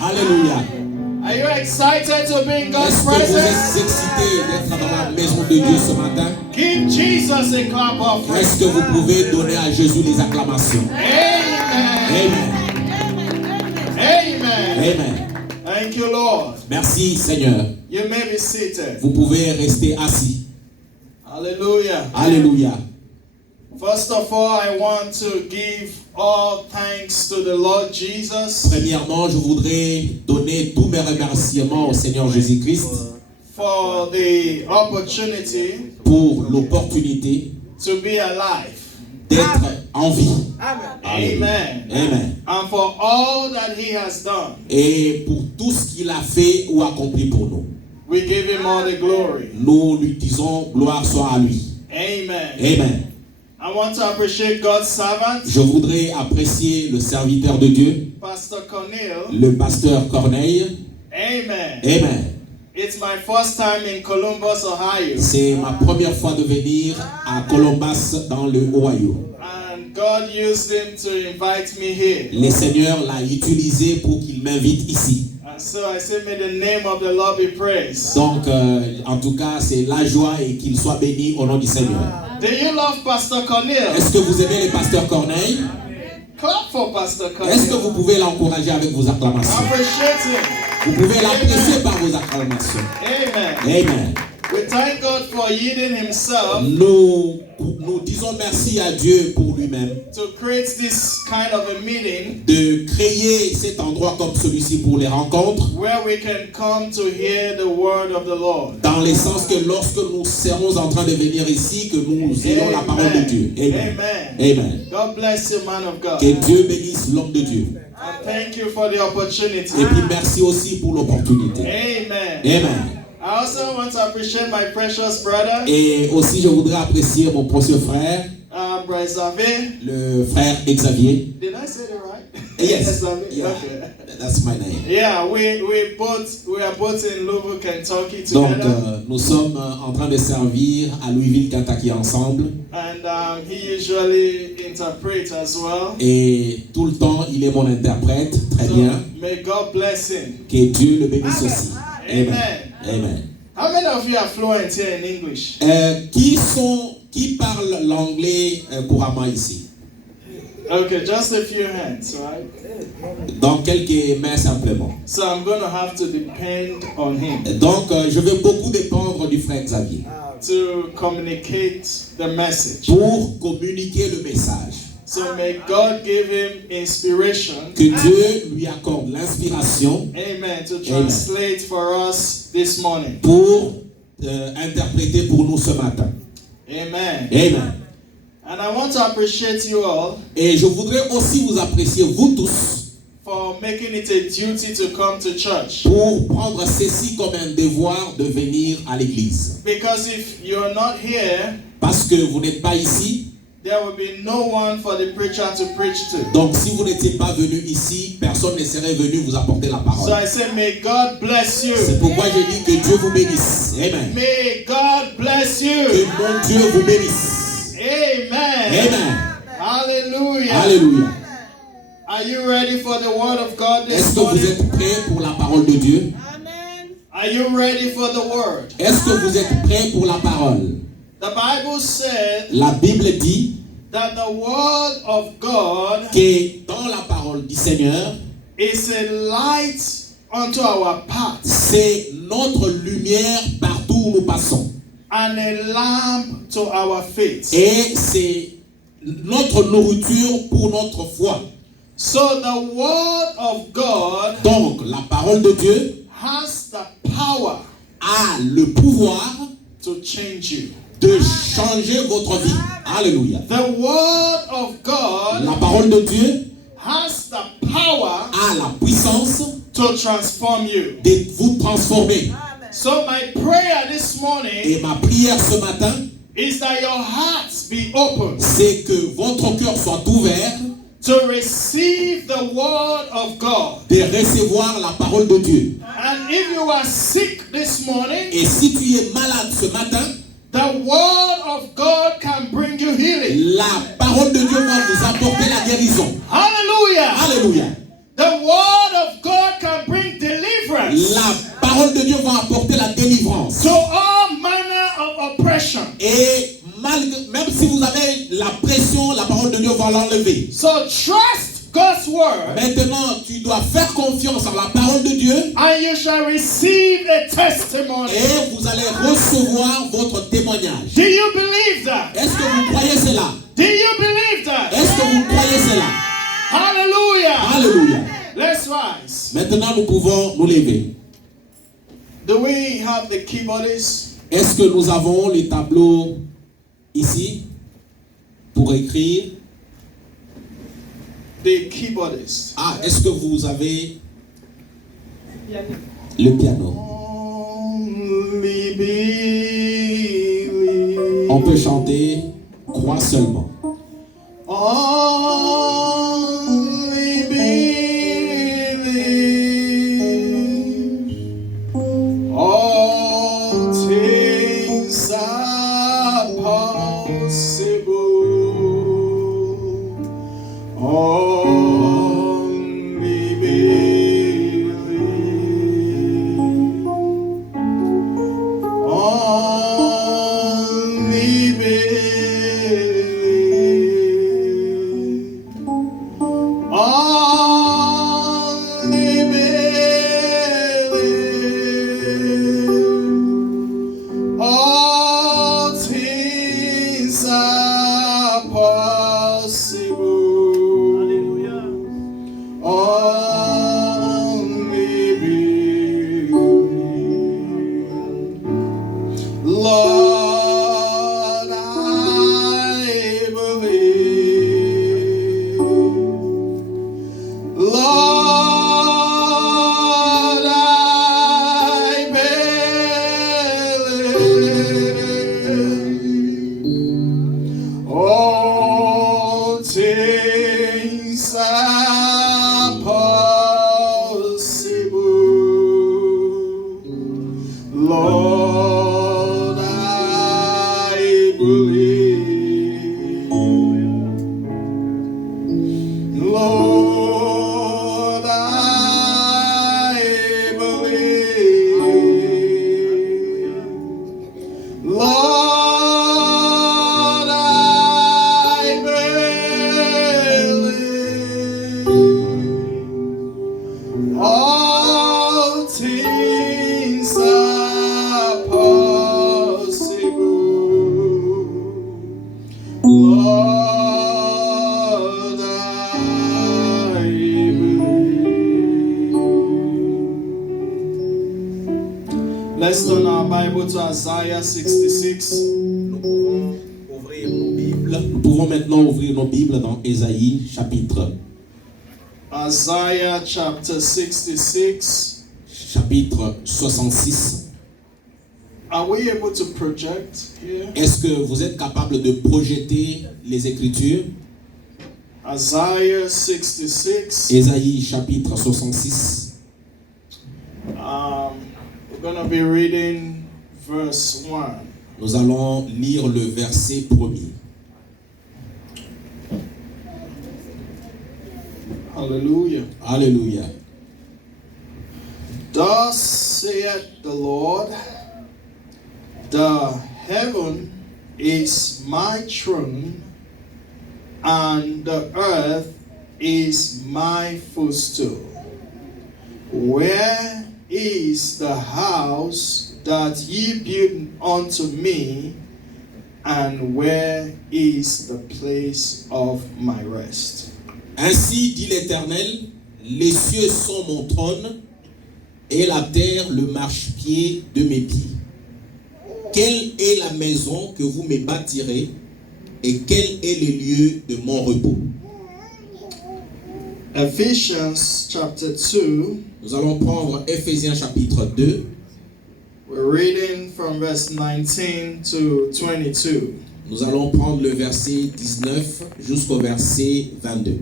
Alléluia. Are you excited to be in God's Est-ce que vous presence? êtes excités d'être dans la maison de Dieu ce matin? Give Jesus a clap of praise. Est-ce que vous pouvez donner à Jésus les acclamations? Amen. Amen. Amen. Amen. Thank you, Lord. Merci Seigneur. You may be seated. Vous pouvez rester assis. Hallelujah. Alléluia. First of all, I want to give all thanks to the Lord Jesus Premièrement, je voudrais donner tous mes remerciements au Seigneur Jésus-Christ for the opportunity pour l'opportunité to be alive. d'être en vie. Amen. Amen. And for all that He has done. Et pour tout ce qu'il a fait ou accompli pour nous. We give Him all the glory. Nous lui disons gloire soit à lui. Amen. Amen. I want to appreciate God's servant, Je voudrais apprécier le serviteur de Dieu, Pastor Cornel. le pasteur Corneille. Amen. Amen. It's my first time in Columbus, Ohio. C'est ma première fois de venir à Columbus dans le Ohio. And God used him to invite me here. Le Seigneur l'a utilisé pour qu'il m'invite ici. And so I say, may the name of the Lord be praised. Donc, en tout cas, c'est la joie et qu'il soit béni au nom du Seigneur. Do you love Pastor Cornel? Est-ce que vous aimez le pasteur Corneille? Clap for Pastor Est-ce que Cornel. vous pouvez l'encourager avec vos acclamations? Appreciate him. Vous pouvez l'apprécier par vos acclamations. Amen. Amen. We thank God for yielding himself Nous disons merci à Dieu pour lui-même to create this kind of a meeting de créer cet endroit comme celui-ci pour les rencontres, where we can come to hear the word of the Lord. dans le sens que lorsque nous serons en train de venir ici, que nous ayons la parole de Dieu. Amen. Amen. Amen. God bless you, man of God. Que Dieu bénisse l'homme de Dieu. And thank you for the opportunity. Et puis merci aussi pour l'opportunité. Amen. Amen. I also want to appreciate my precious brother, Et aussi je voudrais apprécier mon précieux frère, Brother Xavier. le frère Xavier. Did I say it right? Yes. Xavier. Yeah. Okay. That's my name. Yeah, we are both in Louisville, Kentucky Donc, together. nous sommes en train de servir à Louisville, Kentucky ensemble. And he usually interprets as well. Et tout le temps, il est mon interprète. Très So bien. may God bless him. Que Dieu le bénisse aussi. Amen. Amen. How many of you are fluent here in English? Qui parle l'anglais couramment ici? Okay, just a few hands, right? Donc, quelques mains simplement. So I'm going to have to depend on him Donc, je vais beaucoup dépendre du frère Xavier to communicate the message. pour communiquer le message. So may God give him inspiration. Que Dieu lui accorde l'inspiration Amen. To translate for us this morning. pour interpréter pour nous ce matin. Amen. Amen. And I want to appreciate you all Et je voudrais aussi vous apprécier, vous tous, for making it a duty to come to church. pour prendre ceci comme un devoir de venir à l'église. Because if you're not here, Parce que vous n'êtes pas ici, there will be no one for the preacher to preach to. donc si vous n'étiez pas venu ici, personne ne serait venu vous apporter la So parole. I say, may God bless you. C'est pourquoi je dis que Dieu vous bénisse. Amen. May God bless Que you. mon Dieu vous bénisse. Amen. Amen. Hallelujah. Alléluia. Are you ready for the word of God Est-ce this que vous morning? êtes prêts pour la parole de Dieu? Are you ready for the word? Est-ce que vous êtes prêts pour la parole? The Bible said La Bible dit that the word of God que dans la parole du Seigneur, is a light unto our path c'est notre lumière partout où nous passons. and a lamp to our feet. Et c'est notre nourriture pour notre foi. So the word of God Donc, la parole de Dieu has the power a le pouvoir to change you. de changer votre vie. Alléluia. The word of God La parole de Dieu has the power a la puissance to transform you. de vous transformer. So my prayer this morning Et ma prière ce matin, is that your hearts be open c'est que votre cœur soit ouvert to receive the word of God. de recevoir la parole de Dieu. And if you are sick this morning, Et si tu es malade ce matin, the word of God can bring you healing. la parole de Dieu va vous apporter la guérison. Hallelujah. Alléluia. The word of God can deliverance La parole de Dieu va apporter la délivrance. to all manner of oppression. Et même si vous avez la pression, la parole de Dieu va l'enlever. So trust God's word, Maintenant, tu dois faire confiance en la parole de Dieu and you shall receive a testimony. et vous allez recevoir votre témoignage. Do you believe that? Est-ce que vous croyez cela? Do you believe that? Est-ce que vous croyez cela? Hallelujah. Alléluia. Let's rise. Maintenant, nous pouvons nous lever. Do we have the keyboardists? Est-ce que nous avons les tableaux ici pour écrire? The keyboardists. Ah, est-ce que vous avez le piano? Only believe. On peut chanter Crois seulement. Only believe. All things are possible. Only believe. Only believe. Only believe. All things are possible. Only believe. Lord, I believe. Lord, I believe. All things are possible. Lord, I believe. Lord, I believe. Lord, I believe. All things are possible. Lord, I believe. Let's turn our Bible to Isaiah 66. Nous pouvons maintenant ouvrir nos Bibles dans Ésaïe chapitre Isaiah chapter 66. 66. Are we able to project here? Est-ce que vous êtes capable de projeter les Écritures? Isaiah 66. Ésaïe chapitre 66. We're going to be reading verse 1. Nous allons lire le verset premier. Hallelujah. Alléluia. Thus saith the Lord, the heaven is my throne, and the earth is my footstool. Where is the house that ye built unto me, and where is the place of my rest? Ainsi dit l'Éternel, les cieux sont mon trône et la terre le marchepied de mes pieds. Quelle est la maison que vous me bâtirez et quel est le lieu de mon repos? Ephesians chapter 2. Nous allons prendre Éphésiens chapitre 2. We're reading from verse 19 to 22. Nous allons prendre le verset 19 jusqu'au verset 22.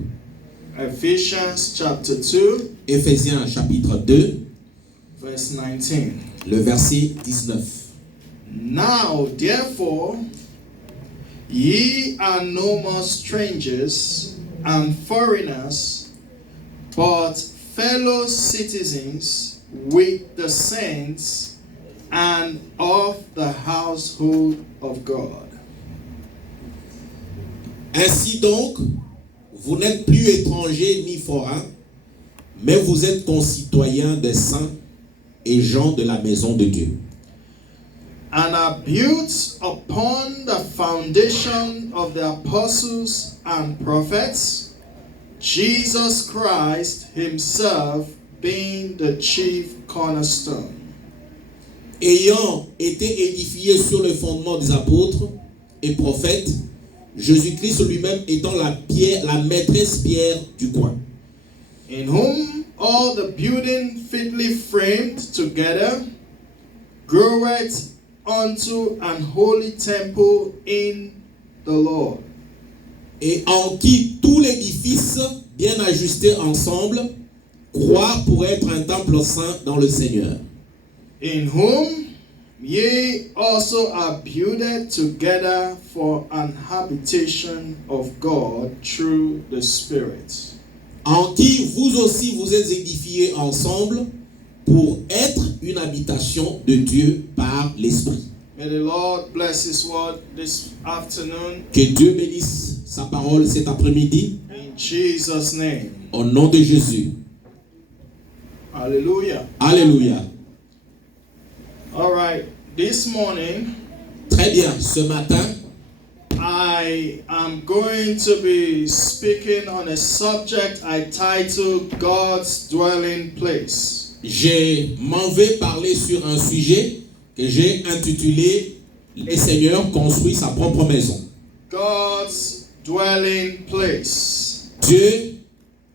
Ephesians chapter 2, Éphésiens chapitre 2, verse 19. le verset 19. Now, therefore, ye are no more strangers and foreigners, but fellow citizens with the saints and of the household of God. Ainsi donc, vous n'êtes plus étrangers ni forains, mais vous êtes concitoyens des saints et gens de la maison de Dieu. And are built upon the foundation of the apostles and prophets, Jesus Christ himself being the chief cornerstone. Ayant été édifiés sur le fondement des apôtres et prophètes, Jésus-Christ lui-même étant la pierre, la maîtresse pierre du coin. In whom all the building fitly framed together groweth unto an holy temple in the Lord. Et en qui tout l'édifice, bien ajusté ensemble, croit pour être un temple saint dans le Seigneur. In whom ye also are builded together for an habitation of God through the Spirit. En qui vous aussi vous êtes édifiés ensemble pour être une habitation de Dieu par l'Esprit. May the Lord bless his word this afternoon. Que Dieu bénisse sa parole cet après-midi. In Jesus' name. Au nom de Jésus. Hallelujah. Alléluia. All right. This morning, Très bien. Ce matin, I am going to be speaking on a subject I titled God's Dwelling Place. je m'en vais parler sur un sujet que j'ai intitulé « Le Seigneur construit sa propre maison ». God's Dwelling Place. Dieu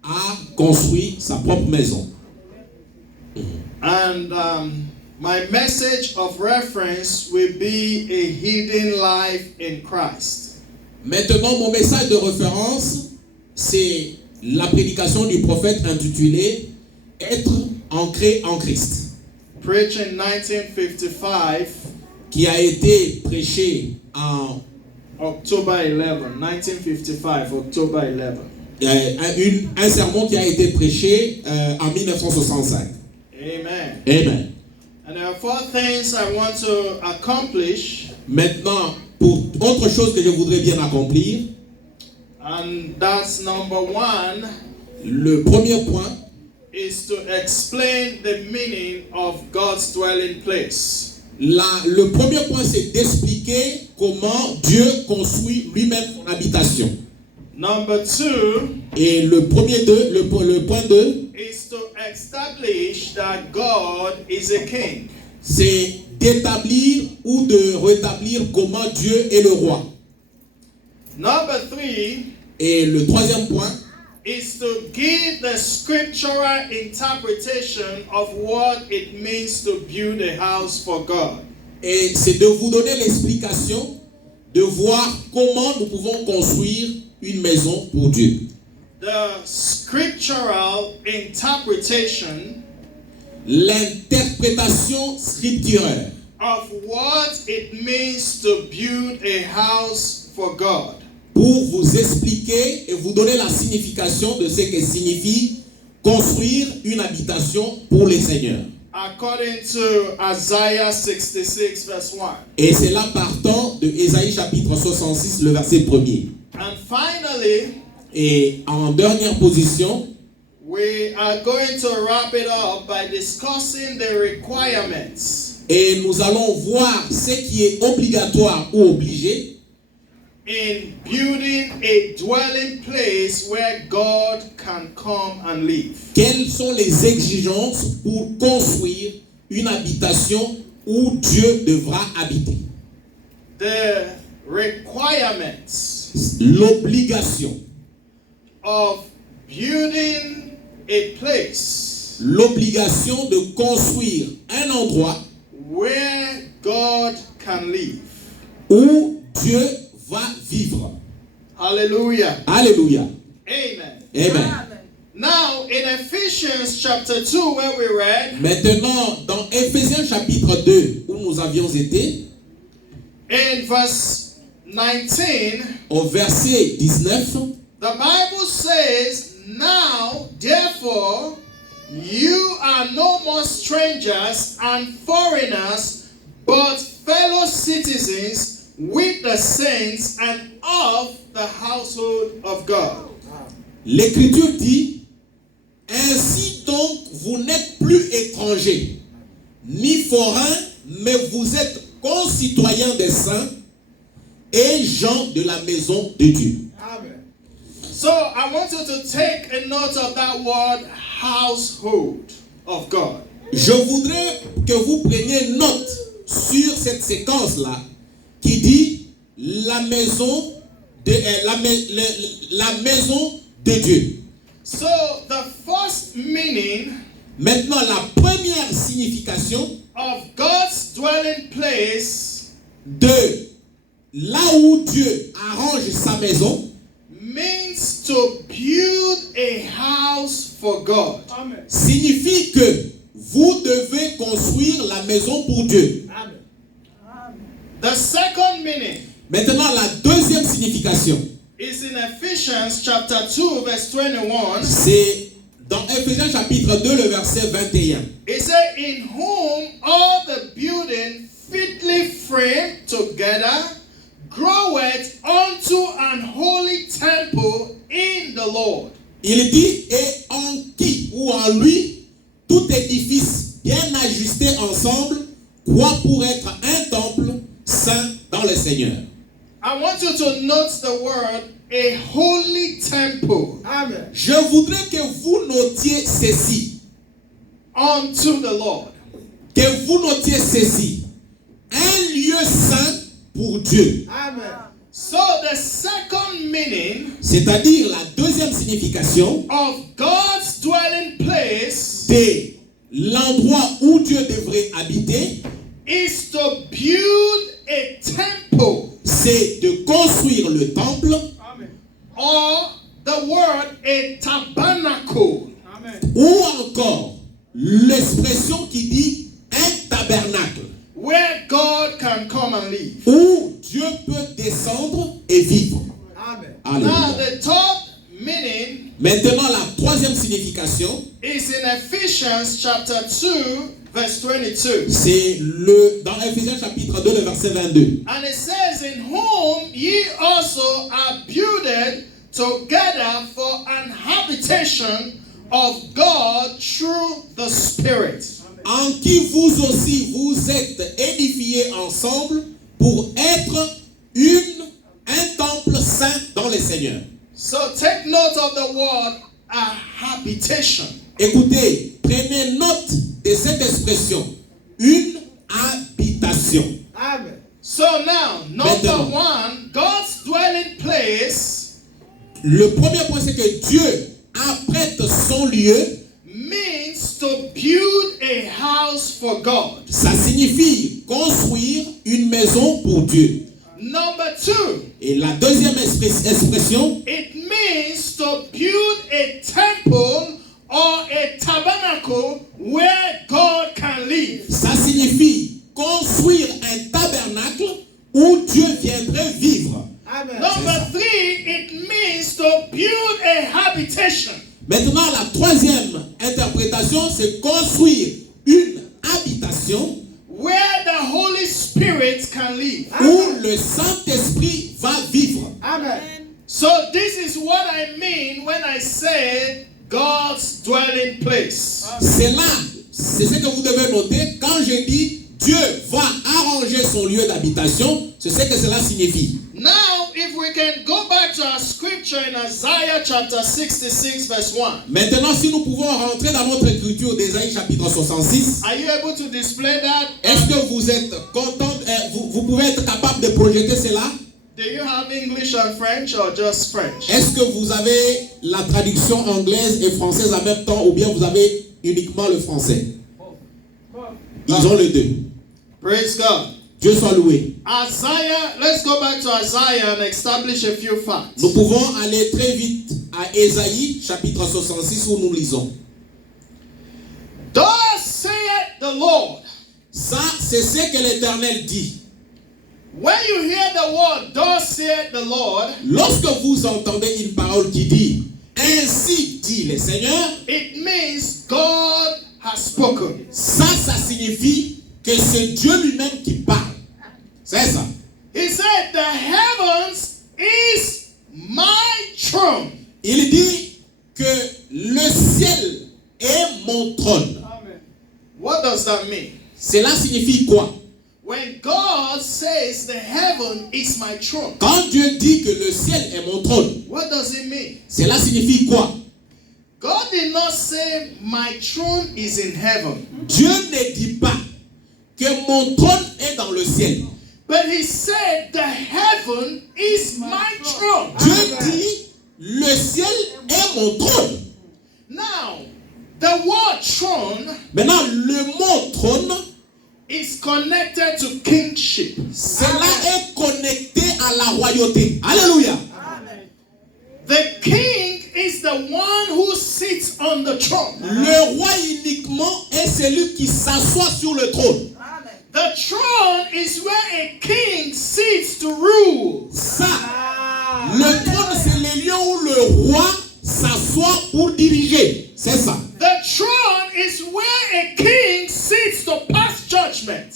a construit sa propre maison. And my message of reference will be a hidden life in Christ. Maintenant, mon message de référence, c'est la prédication du prophète intitulée « Être ancré en Christ », Preached in 1955, qui a été prêché en October 11, 1955, October 11. un sermon qui a été prêché en 1965. Amen. Amen. And there are 4 things I want to accomplish. Maintenant, pour autre chose que je voudrais bien accomplir, And that's number 1 le premier point, is to explain the meaning of God's dwelling place. le premier point, c'est d'expliquer comment Dieu construit lui-même son habitation. Number 2 Et le point 2, is to establish that God is a king. c'est d'établir ou de rétablir comment Dieu est le roi. Number 3 Et le troisième point, is to give the scriptural interpretation of what it means to build a house for God. et c'est de vous donner l'explication de voir comment nous pouvons construire une maison pour Dieu. The scriptural interpretation L'interprétation scripturaire of what it means to build a house for God. pour vous expliquer et vous donner la signification de ce que signifie construire une habitation pour le Seigneur. According to Isaiah 66 verse 1. Et c'est là partant de Ésaïe chapitre 66, le verset 1er. And finally, Et en dernière position, we are going to wrap it up by discussing the requirements et nous allons voir ce qui est obligatoire ou obligé in building a dwelling place where God can come and live. quelles sont les exigences pour construire une habitation où Dieu devra habiter. The requirements L'obligation. of building a place L'obligation de construire un endroit where God can live. où Dieu va vivre. Hallelujah. Alléluia. Amen. Amen. Now, in Ephesians chapter 2, where we read, Maintenant, dans Éphésiens chapitre 2, où nous avions été, in verse 19, au verset 19, the Bible says, now, therefore, You are no more strangers and foreigners, but fellow citizens with the saints and of the household of God. L'Écriture dit, ainsi donc vous n'êtes plus étrangers, ni forains, mais vous êtes concitoyens des saints et gens de la maison de Dieu. Amen. So I want you to take a note of that word household of God. Je voudrais que vous preniez note sur cette séquence-là qui dit la maison de, la maison de Dieu. So the first meaning Maintenant, la première signification of God's dwelling place de là où Dieu arrange sa maison means to build a house for God. Amen. signifie que vous devez construire la maison pour Dieu. Amen. The second meaning Maintenant, la deuxième signification, is in Ephesians chapter 2 verse 21. c'est dans Éphésiens chapitre 2, le verset 21. It says, in whom all the building fitly framed together groweth unto an holy temple in the Lord. Il dit, et en qui ou en lui, tout édifice bien ajusté ensemble croit pour être un temple saint dans le Seigneur. I want you to note the word a holy temple. Amen. Je voudrais que vous notiez ceci. Unto the Lord. Que vous notiez ceci. Un lieu saint pour Dieu. Amen. So the second meaning, c'est-à-dire la deuxième signification of God's dwelling place de l'endroit où Dieu devrait habiter, is to build a temple. C'est de construire le temple. Amen. Or the word a tabernacle. Amen. Ou encore l'expression qui dit un tabernacle. Where God can come and live. Où Dieu peut descendre et vivre. Amen. Alléluia. Now the third meaning Maintenant, la troisième signification, is in Ephesians chapter 2 verse 22. c'est dans Éphésiens chapitre 2, le verset 22. And it says, in whom ye also are builded together for an habitation of God through the Spirit. En qui vous aussi vous êtes édifiés ensemble pour être un temple saint dans le Seigneur. So take note of the word a habitation. Écoutez, prenez note de cette expression, une habitation. Amen. So now, number Maintenant, one, God's dwelling place le premier point, c'est que Dieu apprête son lieu. means to build a house for God. Ça signifie construire une maison pour Dieu. Number two, Et la deuxième expression, it means to build a temple or a tabernacle where God can live. ça signifie construire un tabernacle où Dieu viendrait vivre. Amen. Number three, it means to build a habitation. Maintenant, la troisième interprétation, c'est construire une habitation Where the Holy Spirit can live. où le Saint-Esprit va vivre. Amen. So this is what I mean when I say God's dwelling place. C'est ce que vous devez noter quand je dis Dieu va arranger son lieu d'habitation, c'est ce que cela signifie. Now, if we can go back to our scripture in Isaiah chapter 66 verse 1. Maintenant, si nous pouvons rentrer dans notre écriture d'Ésaïe chapitre 66, Are you able to display that? est-ce que vous êtes content, vous pouvez être capable de projeter cela? Do you have English and French or just French? Est-ce que vous avez la traduction anglaise et française en même temps ou bien vous avez uniquement le français? Ils ont les deux. Praise God. Dieu soit loué. Isaiah, let's go back to Isaiah and establish a few facts. Nous pouvons aller très vite à Ésaïe chapitre 66 où nous lisons. Thus saith the Lord. Ça, c'est ce que l'Éternel dit. When you hear the word, thus saith the Lord, Lorsque vous entendez une parole qui dit, ainsi dit le Seigneur, it means God has spoken. ça signifie que c'est Dieu lui-même qui parle. C'est ça. He said, the heavens is my throne. Il dit que le ciel est mon trône. Amen. What does that mean? Cela signifie quoi? When God says the heaven is my throne, Quand Dieu dit que le ciel est mon trône, what does it mean? cela signifie quoi? God did not say my throne is in heaven, Dieu ne dit pas que mon trône est dans le ciel. but he said the heaven is my throne. Dieu dit le ciel est mon trône. Now, the word throne Maintenant, le mot trône, is connected to kingship. cela est connecté à la royauté. Alléluia. The king is the one who sits on the throne. Le roi uniquement est celui qui s'assoit sur le trône. The throne is where a king sits to rule. Ça, le trône, c'est le lieu où le roi s'assoit pour diriger. C'est ça. The throne is where a king sits to pass judgment.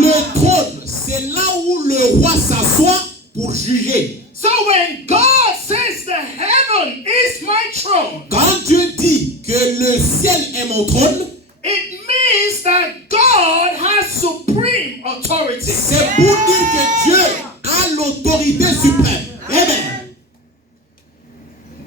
Le trône, c'est là où le roi s'assoit pour juger. So when God says the heaven is my throne, Quand Dieu dit que le ciel est mon trône, it means that God has supreme authority. c'est pour dire que Dieu a l'autorité suprême. Amen.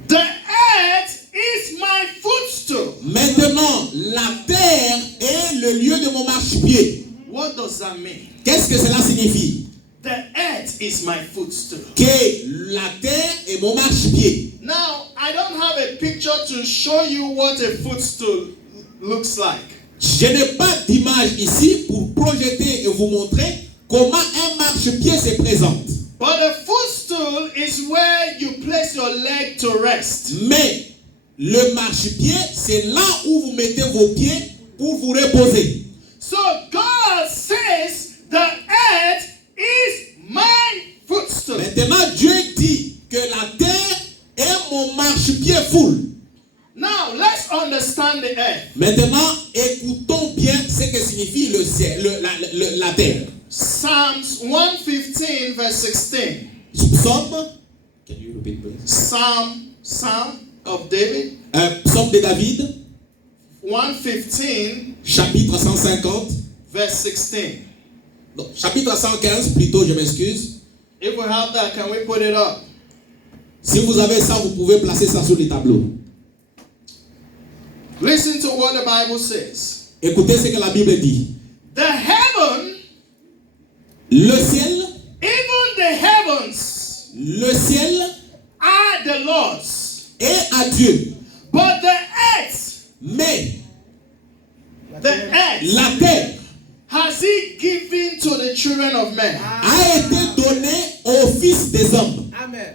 The earth is my footstool. Maintenant, la terre est le lieu de mon marchepied. What does that mean? Qu'est-ce que cela signifie? The earth is my footstool. Que la terre est mon marchepied. Now, I don't have a picture to show you what a footstool looks like. Je n'ai pas d'image ici pour projeter et vous montrer comment un marchepied se présente. But a footstool is where you place your leg to rest. Mais le marchepied, c'est là où vous mettez vos pieds pour vous reposer. So God says the earth is my footstool. Maintenant, Dieu dit que la terre est mon marchepied full. Now, let's understand the earth. Maintenant, écoutons bien ce que signifie le ciel, la terre. Psalms 115 verse 16. Psaume, can you repeat, please? Psalm of David. Psaume de David, 115 chapitre 150, verse 16. non, chapitre 115 plutôt, je m'excuse. If we have that, can we put it up? Si vous avez ça, vous pouvez placer ça sur les tableaux. Listen to what the Bible says. Écoutez ce que la Bible dit. The heaven, Le ciel, even the heavens, le ciel are the Lord's. est à Dieu. But the earth, Mais the earth, la terre has He given to the children of men. a été donnée aux fils des hommes.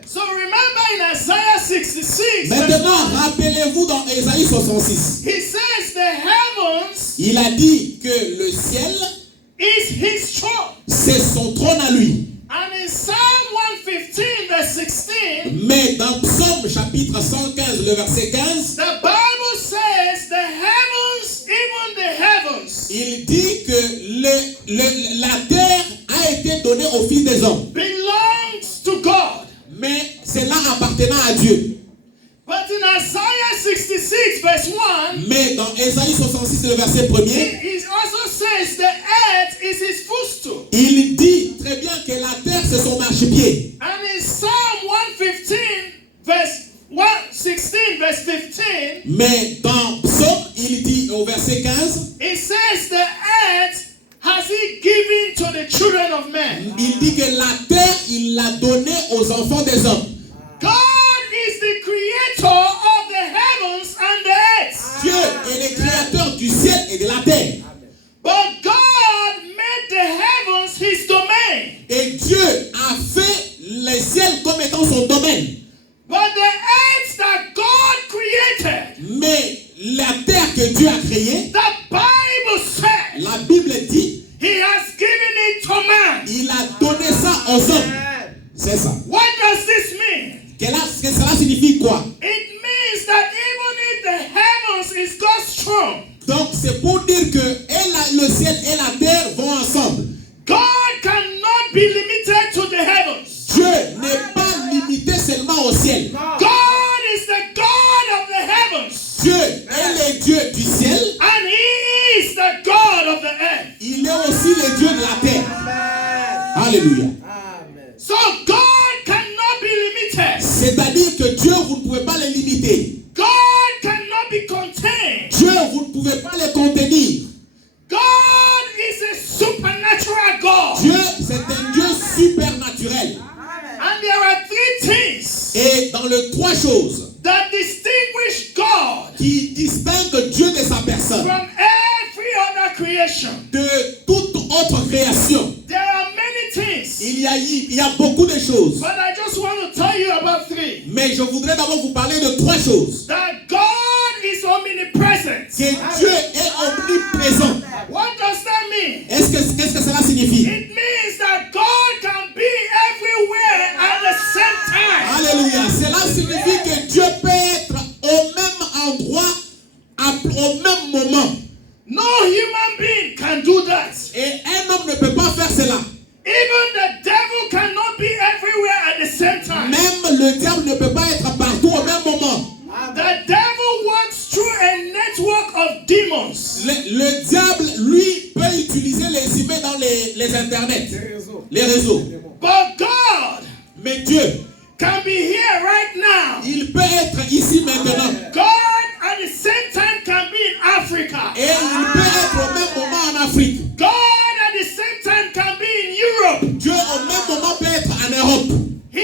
So remember in Isaiah 66, Maintenant, rappelez-vous dans Ésaïe 66, He says the heavens il a dit que le ciel, is His throne. c'est son trône à lui. And in Psalm 115 verse 16, Mais dans Psaume chapitre 115, le verset 15, the Bible says the heavens, even the heavens, il dit que la terre a été donnée aux fils des hommes. belongs to God. Mais cela appartenant à Dieu. But in Isaiah 66 verse 1, Mais dans Ésaïe 66, le verset 1er, he also says the earth is His footstool. il dit très bien que la terre c'est son marchepied. And in Psalm 115 verse 116 verse 15, Mais dans Psaume, il dit au verset 15, it says the earth has He given to the children of men. il dit que la terre, il l'a donnée aux enfants des hommes. God is the creator of the heavens and the earth. Dieu est le créateur du ciel et de la terre. But God made the heavens His domain. Et Dieu a fait les ciels comme étant son domaine. But the earth that God created, Mais la terre que Dieu a créée, the Bible said, la Bible dit, He has given it to man. il a donné ça aux hommes. C'est ça. What does this mean? Que cela signifie quoi? It means dire que le ciel et la terre vont ensemble. God cannot be limited to the heavens. Dieu n'est pas limité seulement au ciel. God is the God of the heavens. Dieu est le Dieu du ciel. And He is the God of the earth. Il est aussi le Dieu de la terre. Alléluia. So God cannot be limited. C'est-à-dire que Dieu, vous ne pouvez pas le limiter. God cannot be contained. Dieu, vous ne pouvez pas le contenir. God is a supernatural God. Dieu, c'est un Dieu supernaturel. And there are three things Et dans les trois choses that distinguish God qui distinguent Dieu de sa personne, from every other creation. de toute autre création. There are many things, Il y a beaucoup de choses. but I just want to tell you about three. Mais je voudrais d'abord vous parler de trois choses. That God is omnipresent. Que Dieu est omniprésent. What does that mean? Qu'est-ce que cela signifie? It means that God can be everywhere at the same time. Alléluia. Cela signifie que Dieu peut être au même endroit, au même moment. No human being can do that. Et un homme ne peut pas faire cela. Even the devil cannot be everywhere at the same time. Même le diable ne peut pas être partout au même moment. The devil works through a network of demons. Le diable, lui, peut utiliser les humains dans les internets, les réseaux. But God Mais Dieu, can be here right now. il peut être ici maintenant. God at the same time can be in Africa. Et il peut être au même moment en Afrique. God at the same time can be in Europe. Dieu au même moment peut être en Europe. He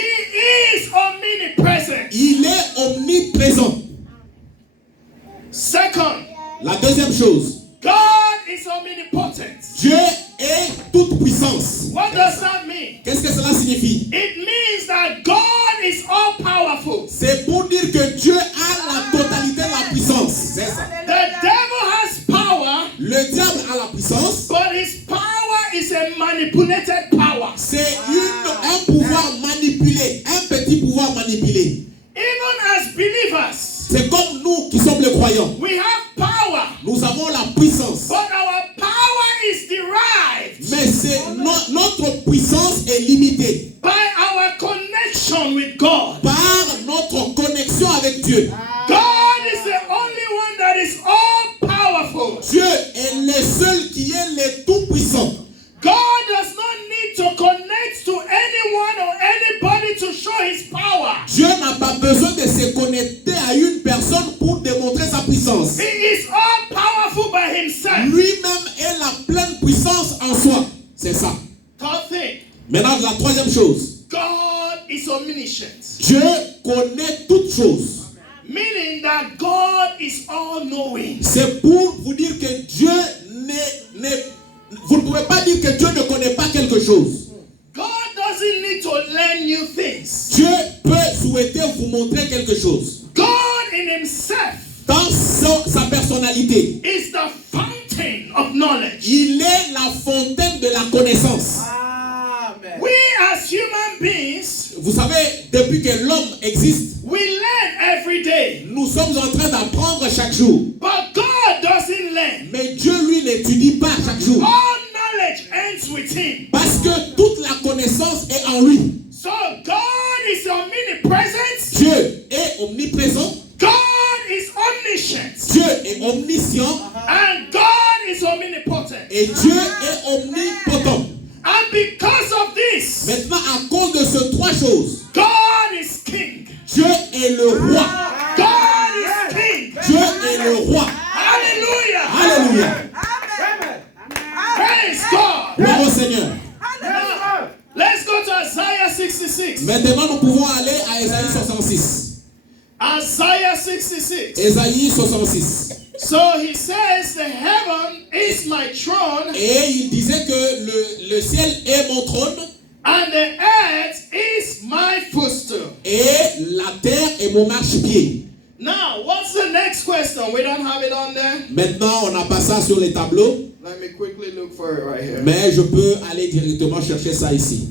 is omnipresent. Il est omniprésent. Second, La deuxième chose, God is omnipotent. Dieu est toute puissance. What does that mean? Qu'est-ce que cela signifie? It means that God is all powerful. C'est pour dire que Dieu a la totalité de la puissance. C'est ça. The devil has power, Le diable a la puissance. but his power is a manipulated power. C'est un pouvoir manipulé, un petit pouvoir manipulé. Even as believers, C'est comme nous qui sommes les croyants. we have power, Nous avons la puissance. but our power is derived Mais notre puissance est limitée by our connection with God. par notre connexion avec Dieu. God is the only one that is all powerful. Dieu est le seul qui est le tout-puissant. God does not need to connect to anyone or anybody to show his power. Dieu n'a pas besoin de se connecter à une personne pour démontrer sa puissance. He is all powerful by himself. Lui-même est la pleine puissance en soi. C'est ça. Third thing, Maintenant, la troisième chose. God is omniscient. Dieu connaît toutes choses. Meaning that God is all-knowing. C'est pour vous dire que Dieu vous ne pouvez pas dire que Dieu ne connaît pas quelque chose. God doesn't need to learn new things. Dieu peut souhaiter vous montrer quelque chose. God in himself Dans sa personnalité, is the fountain of knowledge. il est la fontaine de la connaissance. We as human beings, Vous savez, depuis que l'homme existe, we learn every day. nous sommes en train d'apprendre chaque jour. But God doesn't learn. Mais Dieu, lui, n'étudie pas chaque jour. All knowledge ends with him. Parce que toute la connaissance est en lui. So God is omnipresent. Dieu est omniprésent. God is omniscient. Dieu est omniscient. And God is omnipotent. Et Dieu est omnipotent. And because of this, Maintenant, à cause de ces trois choses, God is king. Dieu est le roi. God is king. Dieu est le roi. Hallelujah. Alléluia. Praise God. Gloire au Seigneur. Now, let's go to Isaiah 66. Maintenant, nous pouvons aller à Ésaïe 66. Isaiah 66. Ésaïe 66. So he says, the heaven is my throne, Et il disait que le ciel est mon trône and the earth is my footstool. et la terre est mon marchepied. Now, what's the next question? We don't have it on there. Maintenant, on n'a pas ça sur les tableaux, Let me quickly look for it right here. mais je peux aller directement chercher ça ici.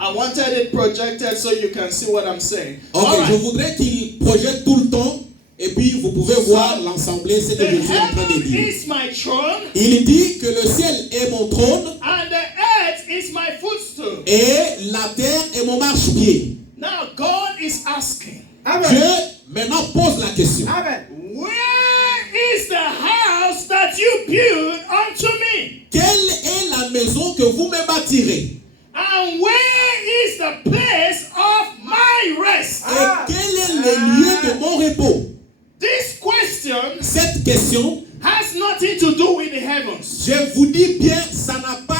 I wanted it projected so you can see what I'm saying. Ok, All je right. voudrais qu'il projette tout le temps Et puis vous pouvez voir l'ensemble, c'est que The je suis en train de heaven dire. is my throne, Il dit que le ciel est mon trône and the earth is my footstool. et la terre est mon marchepied. Now God is asking, Dieu maintenant pose la question. where is the house that you build unto me? Quelle est la maison que vous me bâtirez? And where is the place of my rest? Et quel est le lieu de mon repos? This question Cette question, has nothing to do with the heavens. je vous dis bien, ça ne doit pas,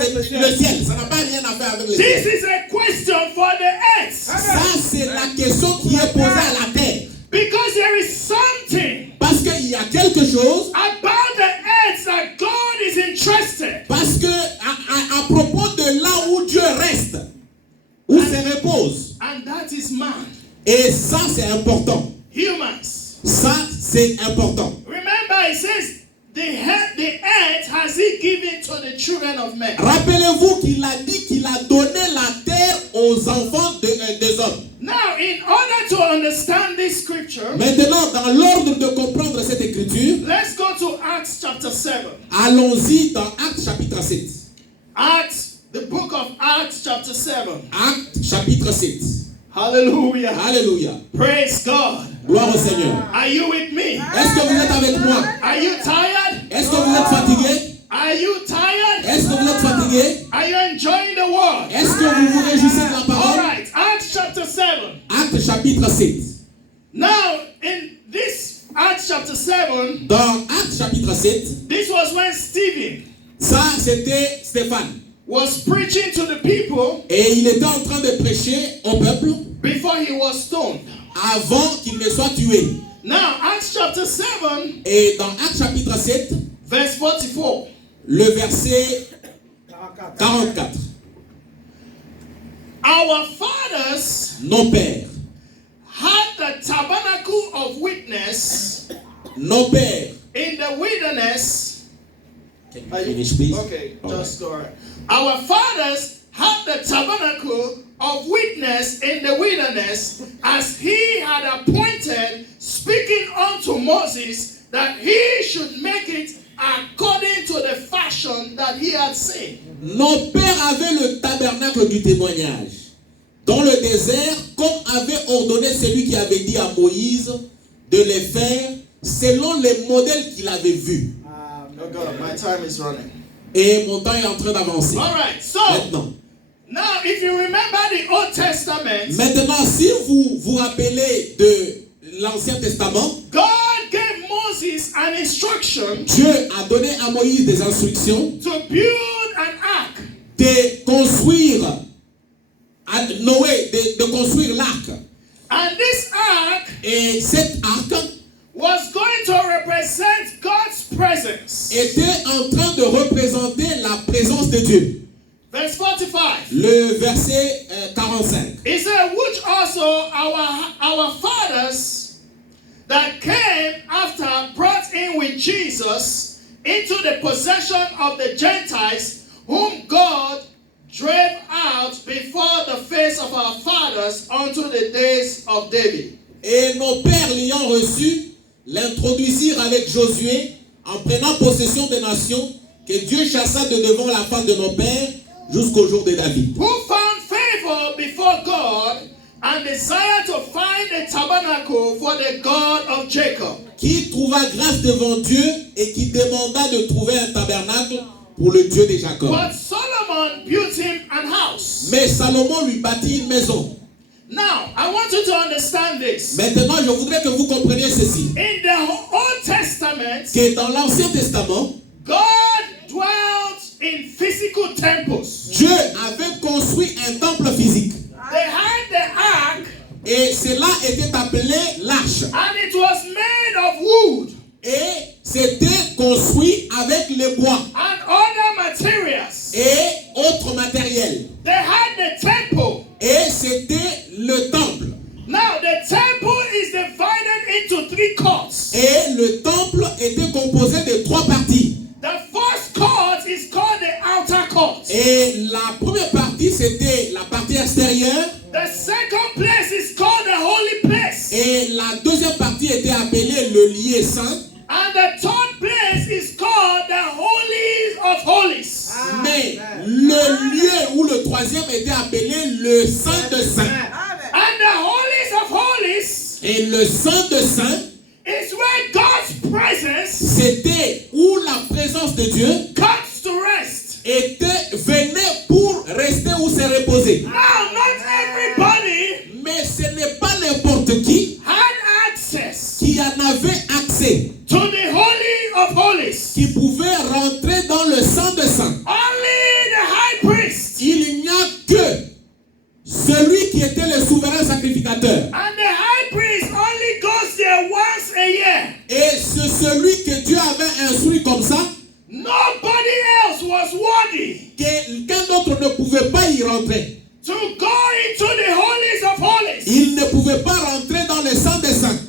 c'est le ciel, ça n'a pas rien à faire avec le This ciel. is a question for the earth. Ça, c'est la question qui est posée à la terre. Because there is something Parce qu'il y a quelque chose, about the earth that God is interested. parce que à propos de là où Dieu reste, où se repose, And that is man. et ça c'est important. Humans. Ça c'est important. Remember, it says, the earth has he given to the children of men. Rappelez-vous qu'il a dit qu'il a donné la terre aux enfants des hommes. Now, in order to understand this scripture, Maintenant, dans l'ordre de comprendre cette écriture, let's go to Acts chapter 7. allons-y dans Actes chapitre 7. Acts, the book of Acts chapter 7. Actes chapitre 7. Hallelujah. Alléluia. Praise God. Gloire au Seigneur. Are you with me? Est-ce que vous êtes avec moi? Are you tired? Est-ce que vous êtes fatigué? Are you tired? Est-ce que vous êtes fatigué? Are you enjoying the word? Est-ce que vous vous réjouissez de la All parole? right, Acts chapter 7. Actes chapitre 7. Now, in this Acts chapter 7, Dans Actes chapitre 7, this was when Stephen ça c'était Stéphane. was preaching to the people Et il était en train de prêcher au peuple before he was stoned. avant qu'il ne soit tué. Now, Acts chapter 7, Et dans Actes chapitre 7, verse 44. le verset 44. Our fathers Nos pères, had the tabernacle of witness nos pères. in the wilderness. Can you finish, please? Okay, All just go ahead. Our fathers had the tabernacle of witness in the wilderness, as he had appointed, speaking unto Moses, that he should make it according to the fashion that he had seen. Nos pères avaient le tabernacle du témoignage dans le désert, comme avait ordonné celui qui avait dit à Moïse de les faire selon les modèles qu'il avait vus. Oh God, my time is running. Et mon temps est en train d'avancer. All right, so Maintenant, now if you remember the Old Testament, si vous vous rappelez de l'Ancien Testament, God gave Moses an instruction Dieu a donné à Moïse des instructions to build an ark. de construire, à Noé, de construire l'arc. And this ark Et cet arc was going to represent God's presence. était en train de représenter la présence de Dieu. Verse 45. Le verset 45. It said, which also our fathers that came after brought in with Jesus into the possession of the Gentiles, whom God drave out before the face of our fathers unto the days of David. Et nos pères l'ayant reçu, l'introduisirent avec Josué en prenant possession des nations que Dieu chassa de devant la face de nos pères jusqu'au jour de David. Who found favor before God and desired to find a tabernacle for the God of Jacob. Qui trouva grâce devant Dieu et qui demanda de trouver un tabernacle pour le Dieu de Jacob. But Solomon built him an house. Mais Salomon lui bâtit une maison. Now, I want you to understand this. Maintenant, je voudrais que vous compreniez ceci. In the Old Testament, Que dans l'Ancien Testament, God dwelt in physical temples. Dieu avait construit un temple physique. They had the ark, Et cela était appelé l'arche. and it was made of wood Et c'était construit avec le bois and other materials. et autres matériels. They had the temple. Et c'était le temple. Now, the temple is divided into 3 courts. Et le temple était composé de 3 parties. The first court is called the outer court. Et la première partie, c'était la partie extérieure. The second place is called the holy place. Et la lieu où le troisième était appelé le Saint de Saints. And the holies of holies Et le Saint de Saints, is where God's presence c'était où la présence de Dieu comes to rest. venait pour rester ou se reposer. Now, not everybody Mais ce n'est pas n'importe qui had access qui en avait accès, to the Holy of Holies. qui pouvait rentrer dans le Saint de Saints. Only the high priest Il n'y a que celui qui était le souverain sacrificateur. and the high priest only goes there once a year. Et c'est celui que Dieu avait instruit comme ça, Nobody else was worthy quelqu'un d'autre ne pouvait pas y rentrer. to go into the holies of holies. Il ne pouvait pas rentrer dans le Saint des Saints.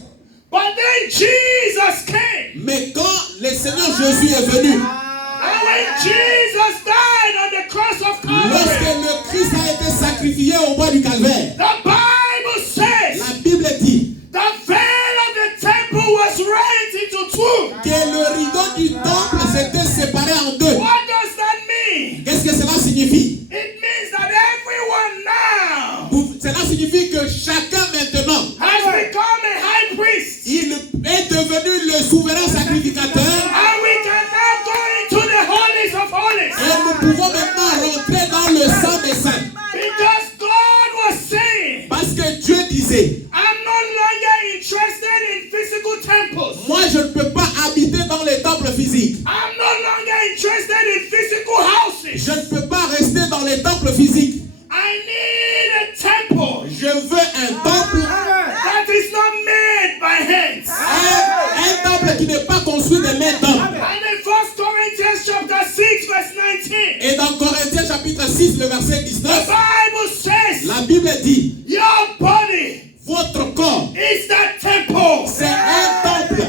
But then Jesus came. Mais quand le Seigneur Jésus est venu, And when Jesus died on the cross of lorsque Calvary, le Christ a été sacrifié au bois du calvaire, the Bible says la Bible dit the veil of the temple was rent into two. que le rideau du temple s'était séparé en deux. What does that mean? Qu'est-ce que cela signifie? It means that everyone now Cela signifie que chacun maintenant, has become a high priest. il est devenu le souverain sacrificateur. And we can now go into the holies of holies. Et nous pouvons maintenant rentrer dans le Saint des Saints. Because God was saying, Parce que Dieu disait, I'm no longer interested in physical temples. moi je ne peux pas habiter dans les temples physiques. I'm no longer interested in physical houses. Je ne peux pas rester dans les temples physiques. I need a temple Je veux un temple, that is not made by hands. un temple qui n'est pas construit de main d'homme. And in 1 Corinthians chapter 6 verse 19, Et dans Corinthiens chapitre 6, le verset the 19, Bible says, la Bible dit, your body votre corps, is that temple. c'est un temple.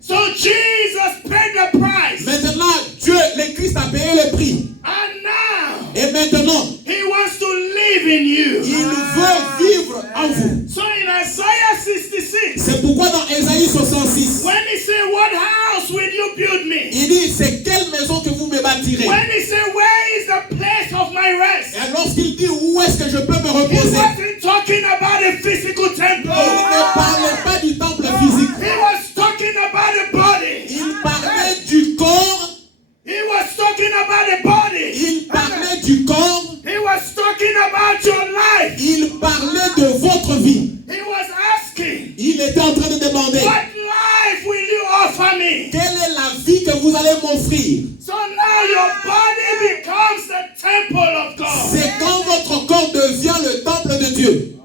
So Jesus paid the price. Maintenant, Dieu, le Christ a payé le prix. And now, Et maintenant, he wants to live in you. il veut vivre en vous. So in Isaiah 66, C'est pourquoi dans Ésaïe 66, when he said, what house will you build me? il dit, c'est quelle maison que vous me bâtirez? When he said, where is the place of my rest? Et lorsqu'il dit, où est-ce que je peux me He reposer? wasn't talking about a physical temple. Il ne parlait pas du temple physique. He was talking about the body. Il parlait du corps. He was talking about the body. Il parlait du corps. He was talking about your life. Il parlait de votre vie. He was asking, Il était en train de demander, what life will you offer me? quelle est la vie que vous allez m'offrir? So now your body becomes the temple of God. C'est quand votre corps devient le temple de Dieu.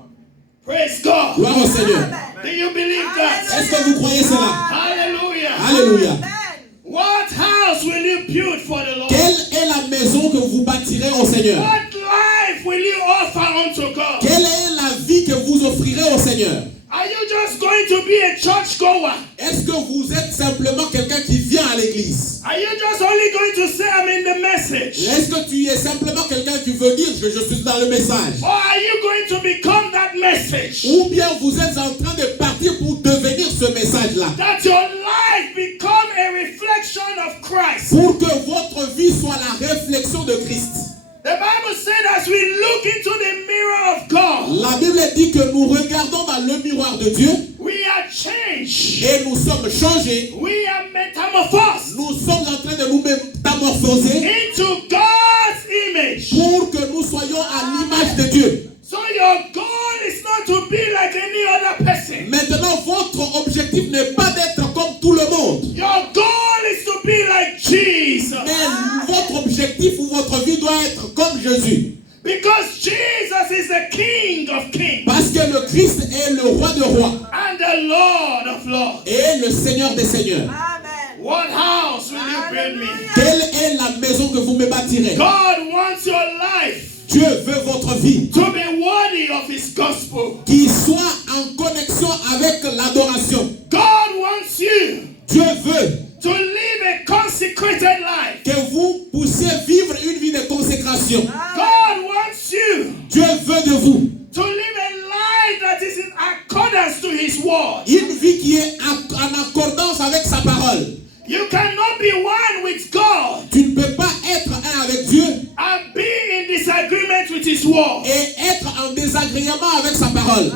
Praise God. Gloire au Seigneur. Do you believe that? Est-ce que vous croyez cela? Hallelujah. Alléluia. What house will you build for the Lord? Quelle est la maison que vous bâtirez au Seigneur? What life will you offer unto God? Quelle est la vie que vous offrirez au Seigneur? Are you just going to be a church goer? Est-ce que vous êtes simplement quelqu'un qui vient à l'église? Are you just only going to say I'm in the message? Est-ce que tu es simplement quelqu'un qui veut dire que je suis dans le message? Or are you going to become that message? Ou bien vous êtes en train de partir pour devenir ce message-là? That your life become a reflection of Christ. Pour que votre vie soit la réflexion de Christ. The Bible said as we look into the mirror of God, La Bible dit que nous regardons dans le miroir de Dieu we are changed. et nous sommes changés. We are metamorphosed Nous sommes en train de nous métamorphoser into God's image. pour que nous soyons à l'image de Dieu. So your goal is not to be like any other person. Maintenant, votre objectif n'est pas d'être comme tout le monde. Your goal is to be like Jesus. Mais votre objectif ou votre vie doit être comme Jésus. Because Jesus is the King of Kings Parce que le Christ est le roi de rois and the Lord of Lords. et le Seigneur des seigneurs. What house will you build me? Quelle est la maison que vous me bâtirez? God wants your life Dieu veut votre vie to be worthy of His gospel. qui soit en connexion avec l'adoration. God wants you Dieu veut to live a consecrated life. que vous puissiez vivre une vie de consécration. God wants you Dieu veut de vous to live a life that is in accordance to His word. une vie qui est en accordance avec sa parole. You cannot be one with God Tu ne peux pas être un avec Dieu and be word. et être en désagrément avec sa parole.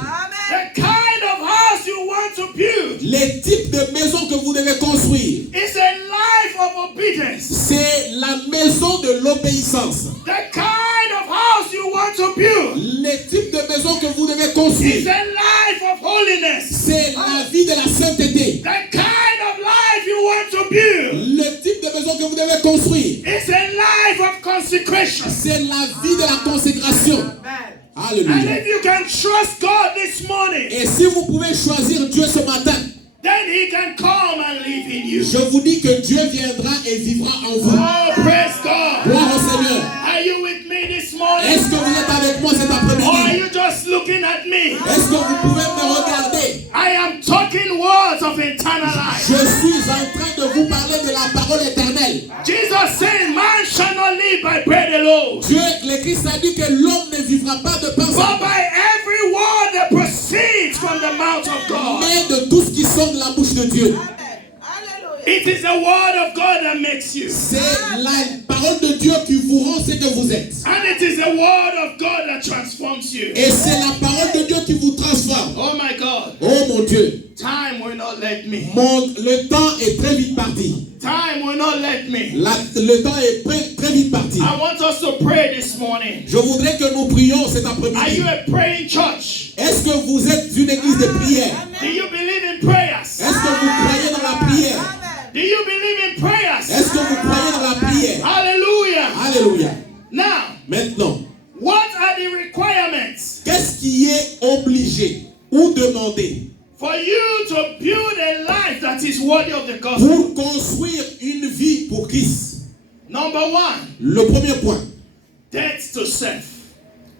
The kind of house you want to build Les types de maisons que vous devez construire, is a life of obedience. c'est la maison de l'obéissance. The kind of house you want to build Les types de maisons que vous devez is construire, a life of holiness. c'est la vie de la sainteté. The kind of life you want to build Le type de maison que vous devez construire, is a life of consecration. c'est la vie de la consécration. And Alléluia. if you can trust God this morning, Et si vous pouvez choisir Dieu ce matin, then He can come and live in you. je vous dis que Dieu viendra et vivra en vous. Oh, praise God. Gloire au Seigneur. Are you with me this morning? Est-ce que vous êtes avec moi cet Or are après-midi? you just looking at me? Est-ce que vous pouvez me regarder? I am talking words of eternal life. Je suis en train de vous parler de la parole éternelle. Jesus said, man shall not live by bread alone, Dieu, le Christ a dit que l'homme ne vivra pas de pain but seul, by every word that proceeds from the mouth of God. mais de tout ce qui sort de la bouche de Dieu. It is the word of God that makes you. C'est la parole de Dieu qui vous rend ce que vous êtes. And it is the word of God that transforms you. Et c'est la parole de Dieu qui vous transforme. Oh my God. Oh mon Dieu, Time will not let me. le temps est très vite parti. Time will not let me. Le temps est très vite parti. I want us to pray this morning. Je voudrais que nous prions cet Are après-midi. you a praying church? Est-ce que vous êtes une église de prière? Do you believe in prayers? Est-ce que vous croyez dans la prière? Do you believe in prayers? Est-ce que vous croyez dans la prière? Hallelujah. Alléluia. Now, Maintenant, what are the requirements qu'est-ce qui est obligé ou demandé for you to build a life that is worthy of the gospel? pour construire une vie pour Christ? Number one, Le premier point, death to self.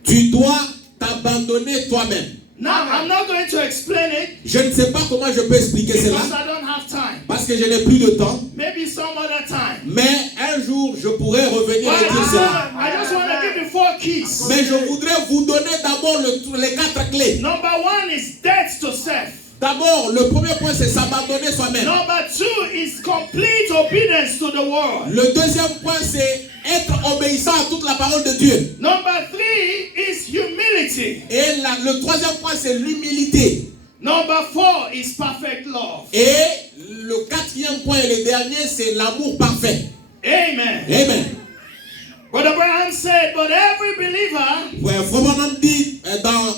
tu dois t'abandonner toi-même. Now, I'm not going to explain it Je ne sais pas comment je peux expliquer cela because I don't have time. parce que je n'ai plus de temps, Maybe some other time. mais un jour je pourrai revenir But et dire cela. I just want to give you 4 keys. Mais je voudrais vous donner d'abord les 4 clés. Number one is death to self. D'abord, le premier point, c'est s'abandonner soi-même. Number two is complete obedience to the word. Le deuxième point, c'est être obéissant à toute la parole de Dieu. Number three is humility. Et le troisième point, c'est l'humilité. Number four is perfect love. Et le quatrième point et le dernier, c'est l'amour parfait. Amen. Amen. Brother Abraham said, but every believer Ouais, Frère dit dans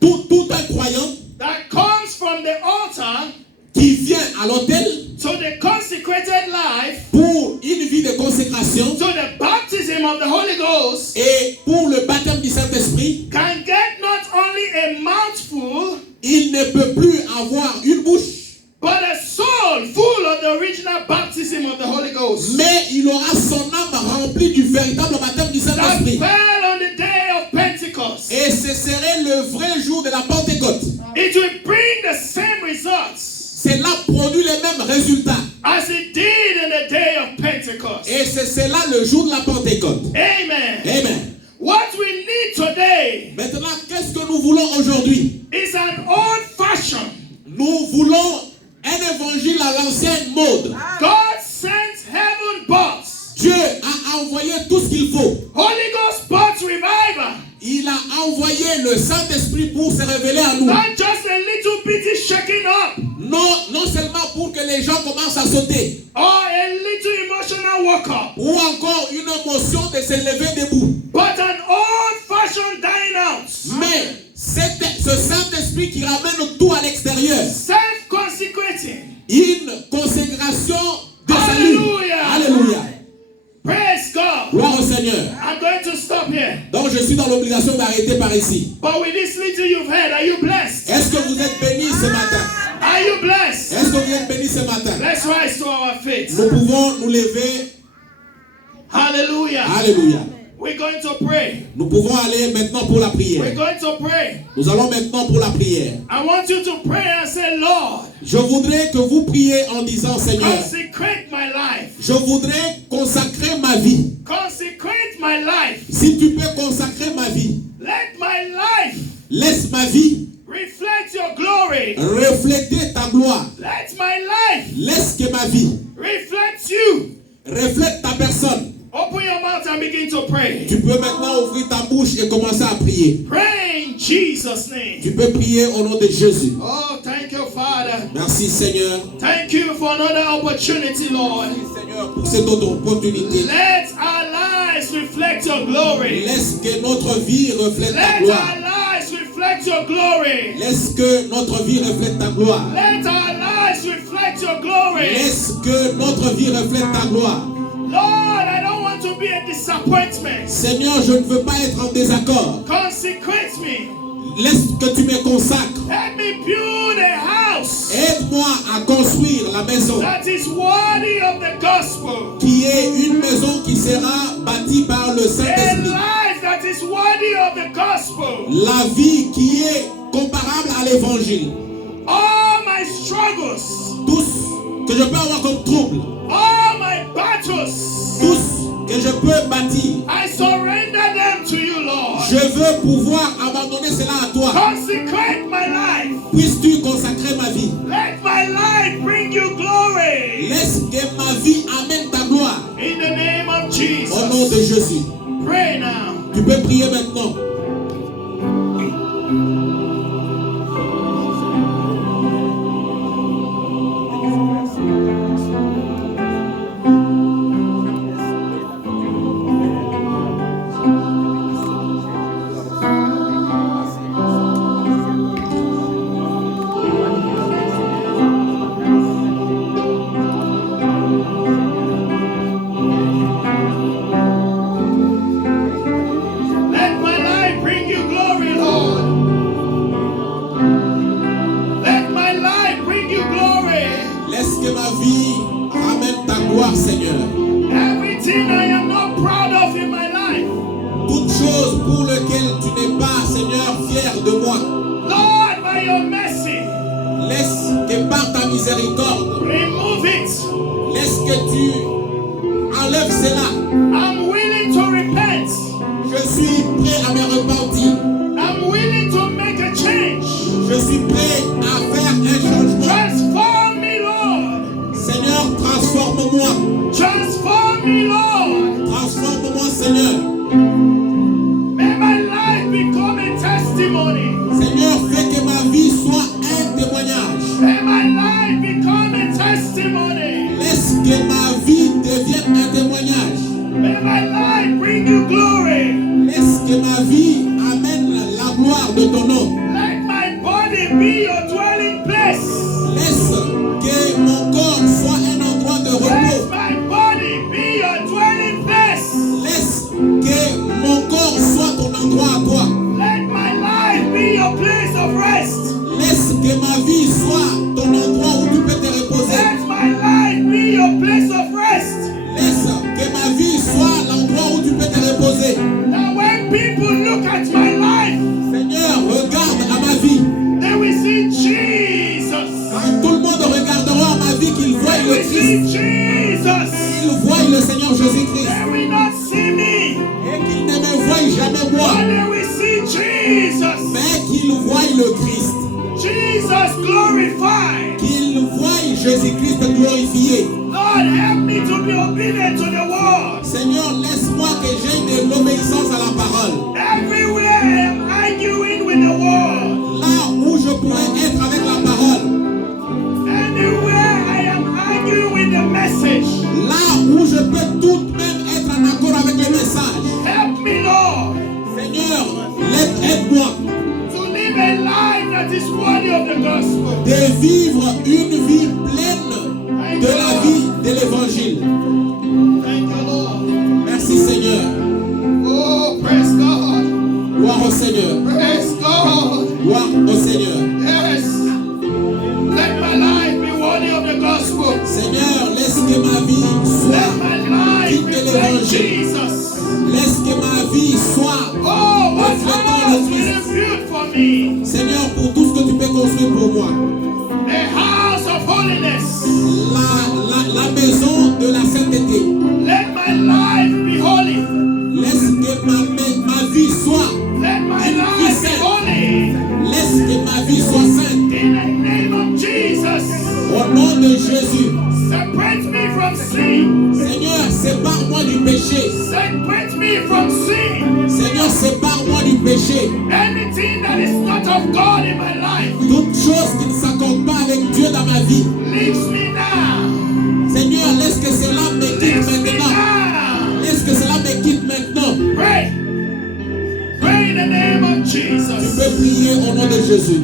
tout un croyant that comes from the altar qui vient à l'autel to the consecrated life, pour une vie de consécration to the baptism of the Holy Ghost, et pour le baptême du Saint-Esprit, can get not only a mouthful, il ne peut plus avoir une bouche, but a soul full of the original baptism of the Holy Ghost. mais il aura son âme remplie du véritable baptême du That Saint-Esprit. fell on the day of Pentecost. Et ce serait le vrai jour de la Pentecôte. It will bring the same results Cela produit les mêmes résultats. as it did in the day of Pentecost. Et c'est cela le jour de la Pentecôte. Amen. Amen. What we need today Maintenant, qu'est-ce que nous voulons aujourd'hui? is an old fashioned. Nous voulons un évangile à l'ancienne mode. God sent heaven bots. Dieu a envoyé tout ce qu'il faut. Holy Ghost bots revival. Il a envoyé le Saint-Esprit pour se révéler à nous. Not just a little bitty shaking up Non seulement pour que les gens commencent à sauter, or a little emotional walk up, ou encore une émotion de se lever debout. but an old fashioned dying out. Mais ce Saint-Esprit qui ramène tout à l'extérieur. Self-consecrating. Une consécration de salut. Hallelujah. Alléluia. Praise God. Gloire au Seigneur. I'm going to stop here. Donc je suis dans l'obligation d'arrêter par ici. But with this little you've heard, are you blessed? Est-ce que vous êtes bénis ce matin? Are you blessed? Est-ce que vous êtes bénis ce matin? Let's rise to our feet. Nous pouvons nous lever. Hallelujah. Alléluia. We're going to pray. Nous pouvons aller maintenant pour la We're prière. going to pray. Nous allons maintenant pour la prière. I want you to pray and say, Lord, Je voudrais que vous priez en disant, Seigneur, consecrate my life. je voudrais consacrer ma vie. Consecrate my life. Si tu peux consacrer ma vie, Let my life laisse ma vie reflect your glory. refléter ta gloire. Let my life Laisse que ma vie reflect you. reflète ta personne. Open your mouth and begin to pray. Tu peux maintenant ouvrir ta bouche et commencer à prier. Pray in Jesus' name. Tu peux prier au nom de Jésus. Oh, thank you, Father. Merci Seigneur. Thank you for another opportunity, Lord. Merci Seigneur pour cette autre opportunité. Let our lives reflect your glory. Laisse que notre vie reflète ta Let gloire. our lives reflect your glory. Laisse que notre vie reflète ta gloire. Let our lives reflect your glory. Laisse que notre vie reflète ta gloire. Lord, I don't want to be a disappointment. Seigneur, je ne veux pas être en désaccord. Consecrate me. Laisse que tu me consacres. Let me build a house Aide-moi à construire la maison that is worthy of the gospel. qui est une maison qui sera bâtie par le A Saint-Esprit. life that is worthy of the gospel. La vie qui est comparable à l'évangile. All my struggles, Tous que je peux avoir comme trouble, all my battles, tous que je peux bâtir. I surrender them to you, Lord. Je veux pouvoir abandonner cela à toi. Consecrate my life. Puisses-tu consacrer ma vie. Let my life bring you glory. Laisse que ma vie amène ta gloire. In the name of Jesus. Au nom de Jésus. Pray now. Tu peux prier maintenant. Let my life bring you glory, Lord. Let my life bring you glory. Laisse que ma vie ramène ta gloire, Seigneur. Everything I am not proud of in my life, Toute chose pour laquelle tu n'es pas, Seigneur, fier de moi. Lord, by your mercy, Laisse que par ta miséricorde, remove it. laisse que tu enlèves cela. I'm willing to repent. Je suis prêt à me repentir. I'm willing to make a change. Je suis prêt à faire un changement. Transform me, Lord. Seigneur, transforme-moi. Transform me, Lord. Transforme-moi, Seigneur. May my life become a testimony. Seigneur, fais que ma vie soit un témoignage. May my life become a testimony. Laisse que ma vie devienne un témoignage. May my life bring you glory. Laisse que ma vie amène la gloire de ton nom. Let my body be your dwelling place. Laisse que mon corps soit un endroit de Let repos. my body be your dwelling place. Laisse que mon corps soit ton endroit à toi. Let my life be your place of rest. Laisse que ma vie soit ton endroit où tu peux te reposer. Let my life be your place of rest. Laisse que ma vie soit l'endroit où tu peux te reposer. That when people look at my life, Seigneur, regarde à ma vie. they will see Jesus. Quand tout le monde regardera à ma vie, qu'il voie They le will see Christ, Jesus. qu'il voie le Seigneur Jésus-Christ. They will not see me, Et qu'il ne me voie jamais moi, but they will see Jesus. mais qu'il voie le Christ. Jesus glorified. Qu'il voie Jésus-Christ glorifié. Lord, help me to be obedient to the word. Seigneur, laisse-moi que j'aie de l'obéissance à la parole. Everywhere I am arguing with the word, Là où je pourrais être avec la parole, anywhere I am arguing with the message, là où je peux tout de même être en accord avec le message. help me, Lord, Seigneur, aide-moi to live a life that is worthy of the gospel. de vivre une vie pleine de la vie de l'évangile. Thank you, Lord. Merci Seigneur. Oh, praise God. Gloire au Seigneur. Praise God. Gloire au Seigneur. Yes. Let my life be worthy of the gospel. Seigneur, laisse que ma vie Let soit my life digne de reflect l'évangile. Jesus. Laisse que ma vie soit Oh, what reflétant house le will Christ. you build for me? Seigneur, pour tout ce que tu peux construire pour moi. A house of holiness. La maison de la sainteté. Let my life be holy. Laisse que ma vie soit. Let my life be holy. Laisse que ma vie soit sainte. In the name of Jesus. Au nom de Jésus. Separate me from sin. Seigneur, sépare-moi du péché. péché. Separate me from sin. Seigneur, sépare-moi du péché. Anything that is not of God in my life. Toute chose qui ne s'accorde pas avec Dieu dans ma vie. Leaves me now. Seigneur, laisse que cela me quitte Leaves me maintenant. now. Laisse que cela me quitte maintenant. Pray. Pray in the name of Tu Jesus. peux prier au nom de Jésus.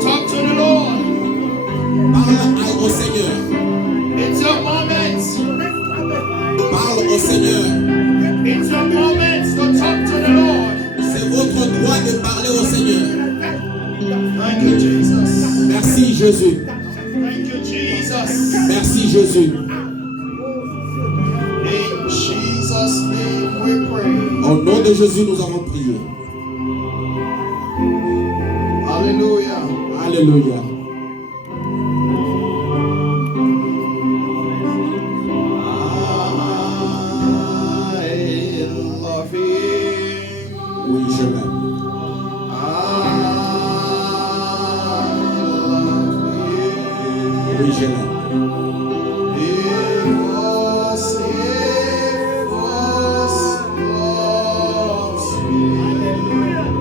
Talk to the Lord. Parle au Seigneur. It's your moment. Parle au Seigneur. It's your moment to talk to the Lord. C'est votre droit de parler au Seigneur. Thank you, Jesus. Merci Jésus. Thank you, Jesus. Merci Jésus. In Jesus' name we pray. Au nom de Jésus, nous avons prié. Hallelujah. Alléluia. I love him. Oui, je l'aime. Oui, je l'aime.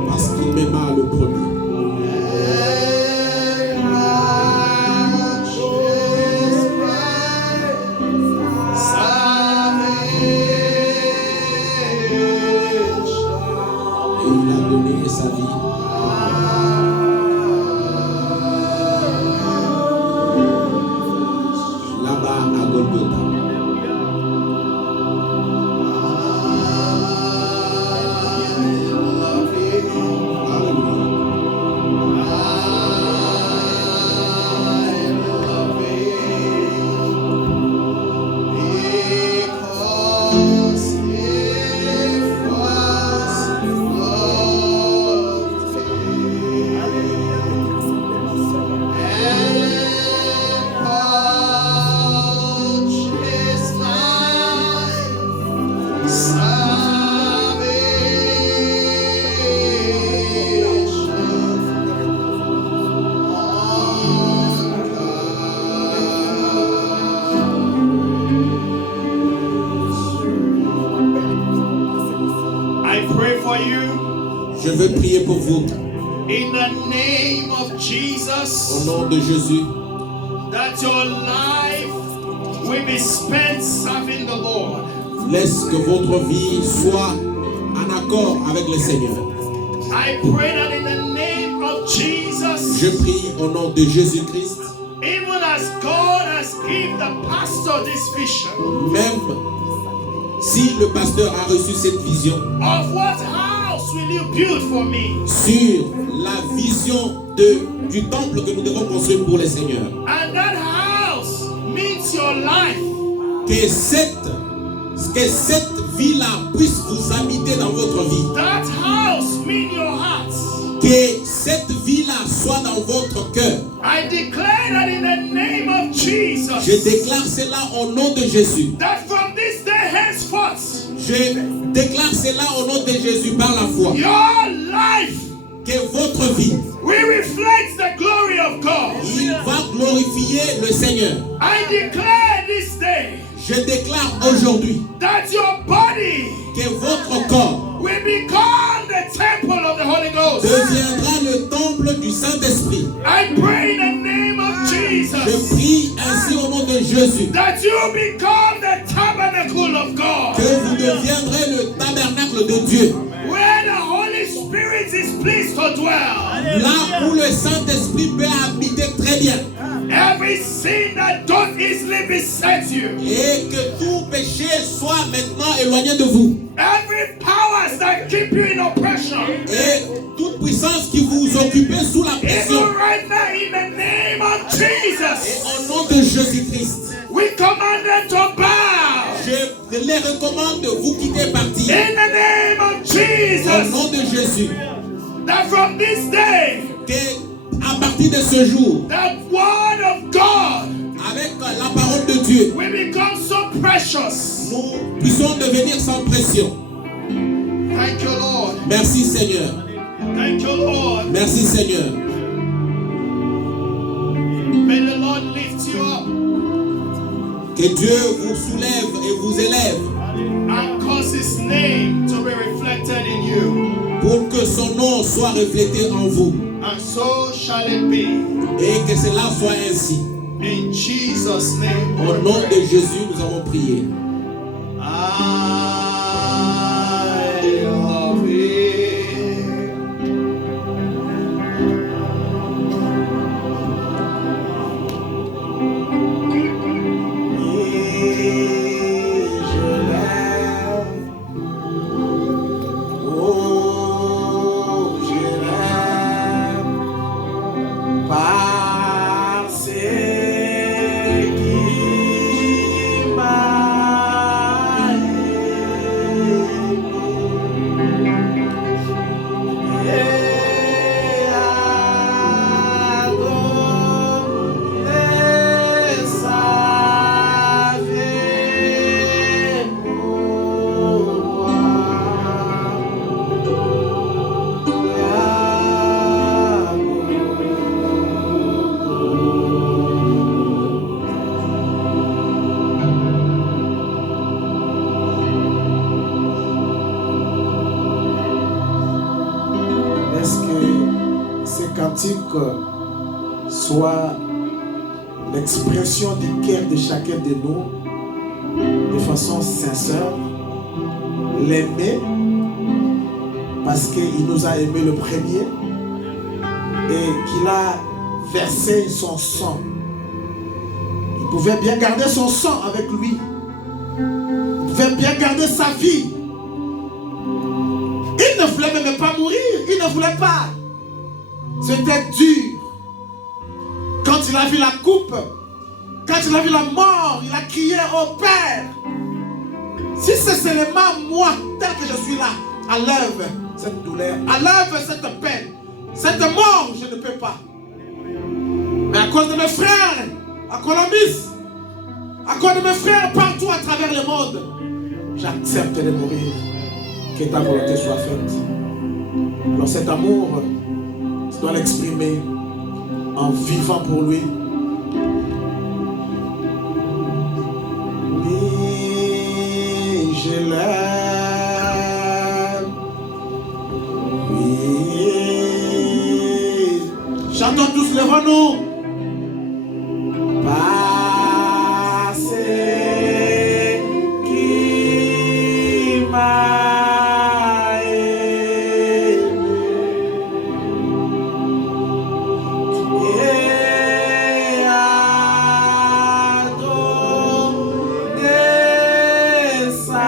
Parce qu'il m'aima le premier. Et il a donné sa vie. Là-bas à Golgotha. Alléluia. I pray for you Je veux prier pour vous. in the name of Au Jesus nom de Jésus. that your life will be spent serving the Lord. Laisse que votre vie soit en accord avec le Seigneur. I pray that in the name of Jesus, Je prie au nom de Jésus-Christ. even as God has given the pastor this vision Même si le pasteur a reçu cette vision of what house will you build for me, sur la vision du temple que nous devons construire pour le Seigneur, and that house means your life, que cette vie-là puisse vous habiter dans votre vie, that house means your heart. que cette vie-là soit dans votre cœur. I declare that in the name of Jesus, Je déclare cela au nom de Jésus. that from this day henceforth, Je déclare cela au nom de Jésus par la foi. your life Que votre vie, will reflect the glory of God. il va glorifier le Seigneur. I declare this day Je déclare aujourd'hui that your body que votre corps will become the temple of the Holy Ghost. deviendra le temple du Saint-Esprit. I pray in the name of Je Jesus prie ainsi au nom de Jésus that you become the tabernacle of God, que vous deviendrez le tabernacle de Dieu, where the Holy Spirit is pleased to dwell. là où le Saint-Esprit peut habiter très bien, Every sin that don't easily beset you, et que tout péché soit maintenant éloigné de vous, every powers that keep you in oppression, et toute puissance qui vous occupe sous la pression, even right now in the name of et Jesus, au nom de Jésus-Christ, we command them to bow. je les recommande de vous quitter partir. In the name of Au Jesus, nom de Jésus, that from this day, que à partir de ce jour, the word of God avec la parole de Dieu, will become so precious. nous puissions devenir sans pression. Thank you, Lord. Merci Seigneur. Thank you, Lord. Merci Seigneur. May the Lord lift you up Que Dieu vous soulève et vous élève and cause His name to be reflected in you. pour que son nom soit reflété en vous. And so shall it be. Et que cela soit ainsi. In Jesus' name. Au nom de Jésus, nous avons prié. I love Him. Soit l'expression du cœur de chacun de nous de façon sincère, l'aimer parce qu'il nous a aimé le premier et qu'il a versé son sang. Il pouvait bien garder son sang avec lui. Il pouvait bien garder sa vie. Il ne voulait même pas mourir. Il ne voulait pas. C'était dur. Quand il a vu la coupe, quand il a vu la mort, il a crié au Père. Si c'est seulement moi, tel que je suis là, enlève cette douleur, enlève cette peine, cette mort, je ne peux pas. Mais à cause de mes frères, à Colombie, à cause de mes frères partout à travers le monde, j'accepte de mourir. Que ta volonté soit faite. Alors cet amour, tu dois l'exprimer en vivant pour lui. Oui, je l'aime. Oui. Chantons tous, levons-nous. Parce qu'il m'a aimé. Et a donné sa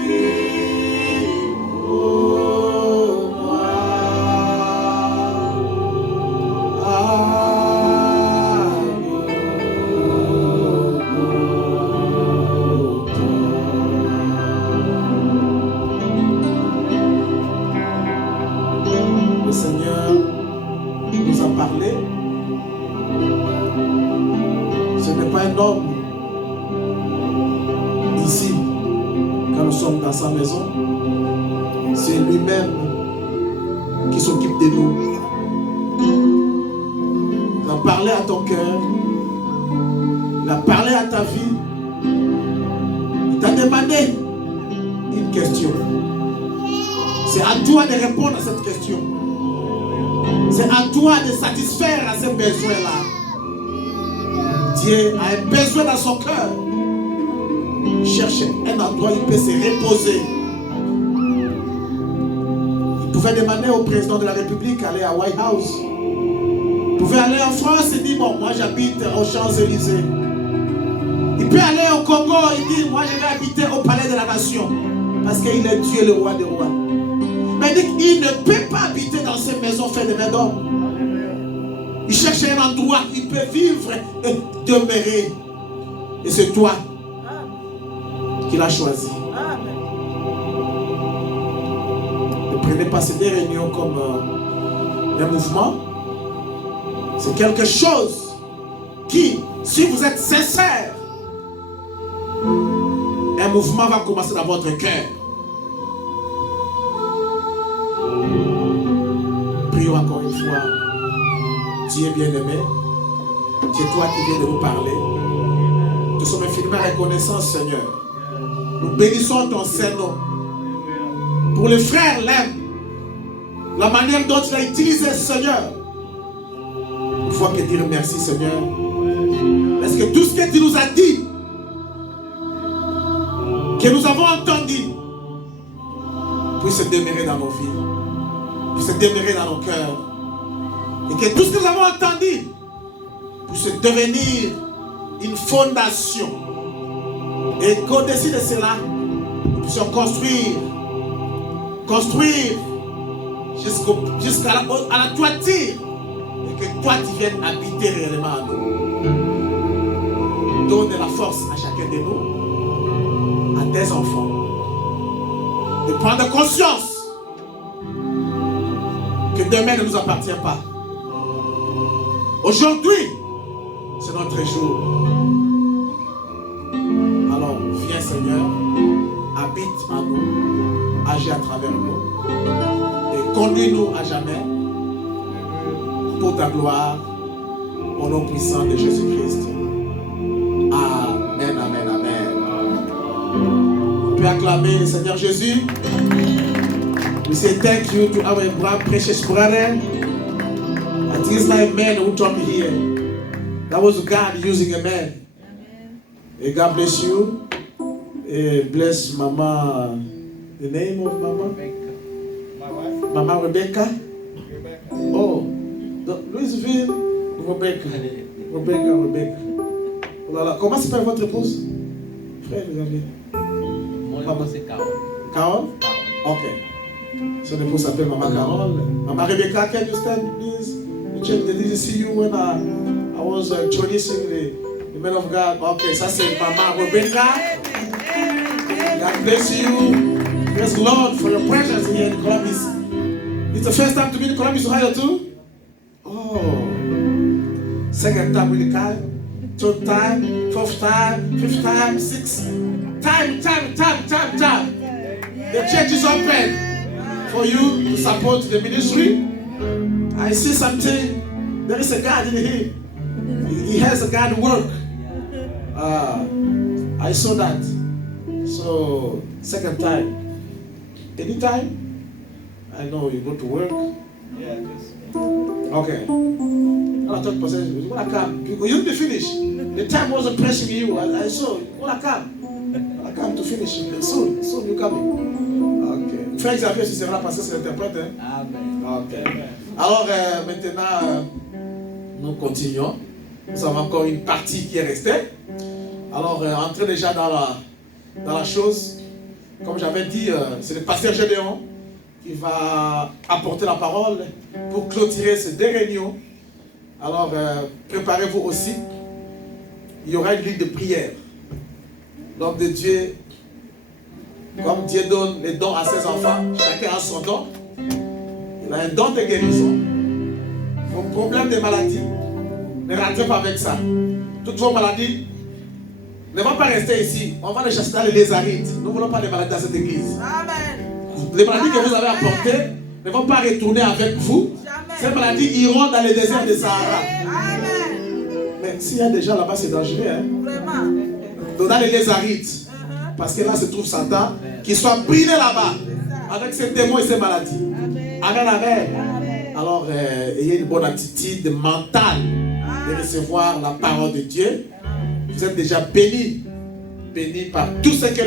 vie pour moi. Le Seigneur nous a parlé. Ce n'est pas un homme ici, quand nous sommes dans sa maison. C'est lui-même qui s'occupe de nous. Il a parlé à ton cœur. Il a parlé à ta vie. Il t'a demandé une question. C'est à toi de répondre à cette question. C'est à toi de satisfaire à ces besoins-là. Dieu a un besoin dans son cœur. Il cherche un endroit où il peut se reposer. Il pouvait demander au président de la République d'aller à White House. Il pouvait aller en France et dire, bon, moi j'habite aux Champs-Élysées. Il peut aller au Congo et dire, moi je vais habiter au Palais de la Nation. Parce qu'il est Dieu, le roi des rois. Mais il ne peut pas habiter dans ces maisons faites de main d'homme. Il cherche un endroit où il peut vivre et demeurer. Et c'est toi qu'il a choisi. Ne prenez pas ces réunions comme un mouvement. C'est quelque chose qui, si vous êtes sincère, un mouvement va commencer dans votre cœur. Prions encore une fois. Dieu bien-aimé, c'est toi qui viens de nous parler. Nous sommes infiniment reconnaissants, Seigneur. Nous bénissons ton Saint-Nom. Pour les frères, l'aime. La manière dont tu l'as utilisé, Seigneur. Il faut que dire merci, Seigneur. Parce que tout ce que tu nous as dit, que nous avons entendu, puisse demeurer dans nos vies, puisse demeurer dans nos cœurs. Et que tout ce que nous avons entendu puisse devenir une fondation. Et qu'au-dessus de cela, nous puissions construire jusqu'à la toiture. Et que toi tu viennes habiter réellement à nous. Donne la force à chacun de nous, à tes enfants, de prendre conscience que demain ne nous appartient pas. Aujourd'hui, c'est notre jour. Alors, viens Seigneur, habite en nous, agis à travers nous et conduis-nous à jamais pour ta gloire, au nom puissant de Jésus-Christ. Amen, amen, amen. On peut acclamer le Seigneur Jésus. We say thank you to our precious brother. I think it's like men who taught me here. That was God using a man. And God bless you. And bless Mama. The name of Mama? Mama Rebecca. Oh, Louisville. Rebecca. Oh là là. Comment s'appelle votre épouse? Frère, les amis. Mon épouse c'est Carole. Carole? Okay. Son épouse s'appelle Mama Carole. Mama Rebecca, can you stand, please? Did you see you when I was introducing the man of God? Okay, ça c'est Mama Rebecca. God bless you. Praise the Lord for your presence here in Columbus. It's the first time to be in Columbus, Ohio too? Oh. Second time with the car. Third time, fourth time, fifth time, sixth time. The church is open for you to support the ministry. I see something. There is a God in him. He has a God work. I saw that. So, second time. Anytime? I know you go to work. Yeah, just. Okay. I thought you wanna come. You didn't finish. The time wasn't pressing you. I saw you wanna come. I come to finish. Soon you coming. Okay. Frère Xavier, si c'est vrai, parce que c'est l'interprète. Hein? Amen. Ok. Alors maintenant, nous continuons. Nous avons encore une partie qui est restée. Alors, entrez déjà dans la chose. Comme j'avais dit, c'est le pasteur Gédéon qui va apporter la parole pour clôturer ces deux réunions. Alors, préparez-vous aussi. Il y aura une ligne de prière. L'homme de Dieu, comme Dieu donne les dons à ses enfants, chacun a son don. Il a un don de guérison. Vos problèmes de maladie, ne rentrez pas avec ça. Toutes vos maladies ne vont pas rester ici. On va les chasser dans les lézarites. Nous ne voulons pas les maladies dans cette église. Amen. Les maladies que vous avez apportées ne vont pas retourner avec vous. Jamais. Ces maladies iront dans le désert de Sahara. Amen. Mais s'il y a des gens là-bas, c'est dangereux. Hein? Vraiment. Donc dans les lézarites. Parce que là se trouve Satan. Qu'il soit brûlé là-bas. Avec ses démons et ses maladies. Amen, amen. Alors, ayez une bonne attitude mentale de recevoir la parole de Dieu. Vous êtes déjà bénis par tout ce qu'elle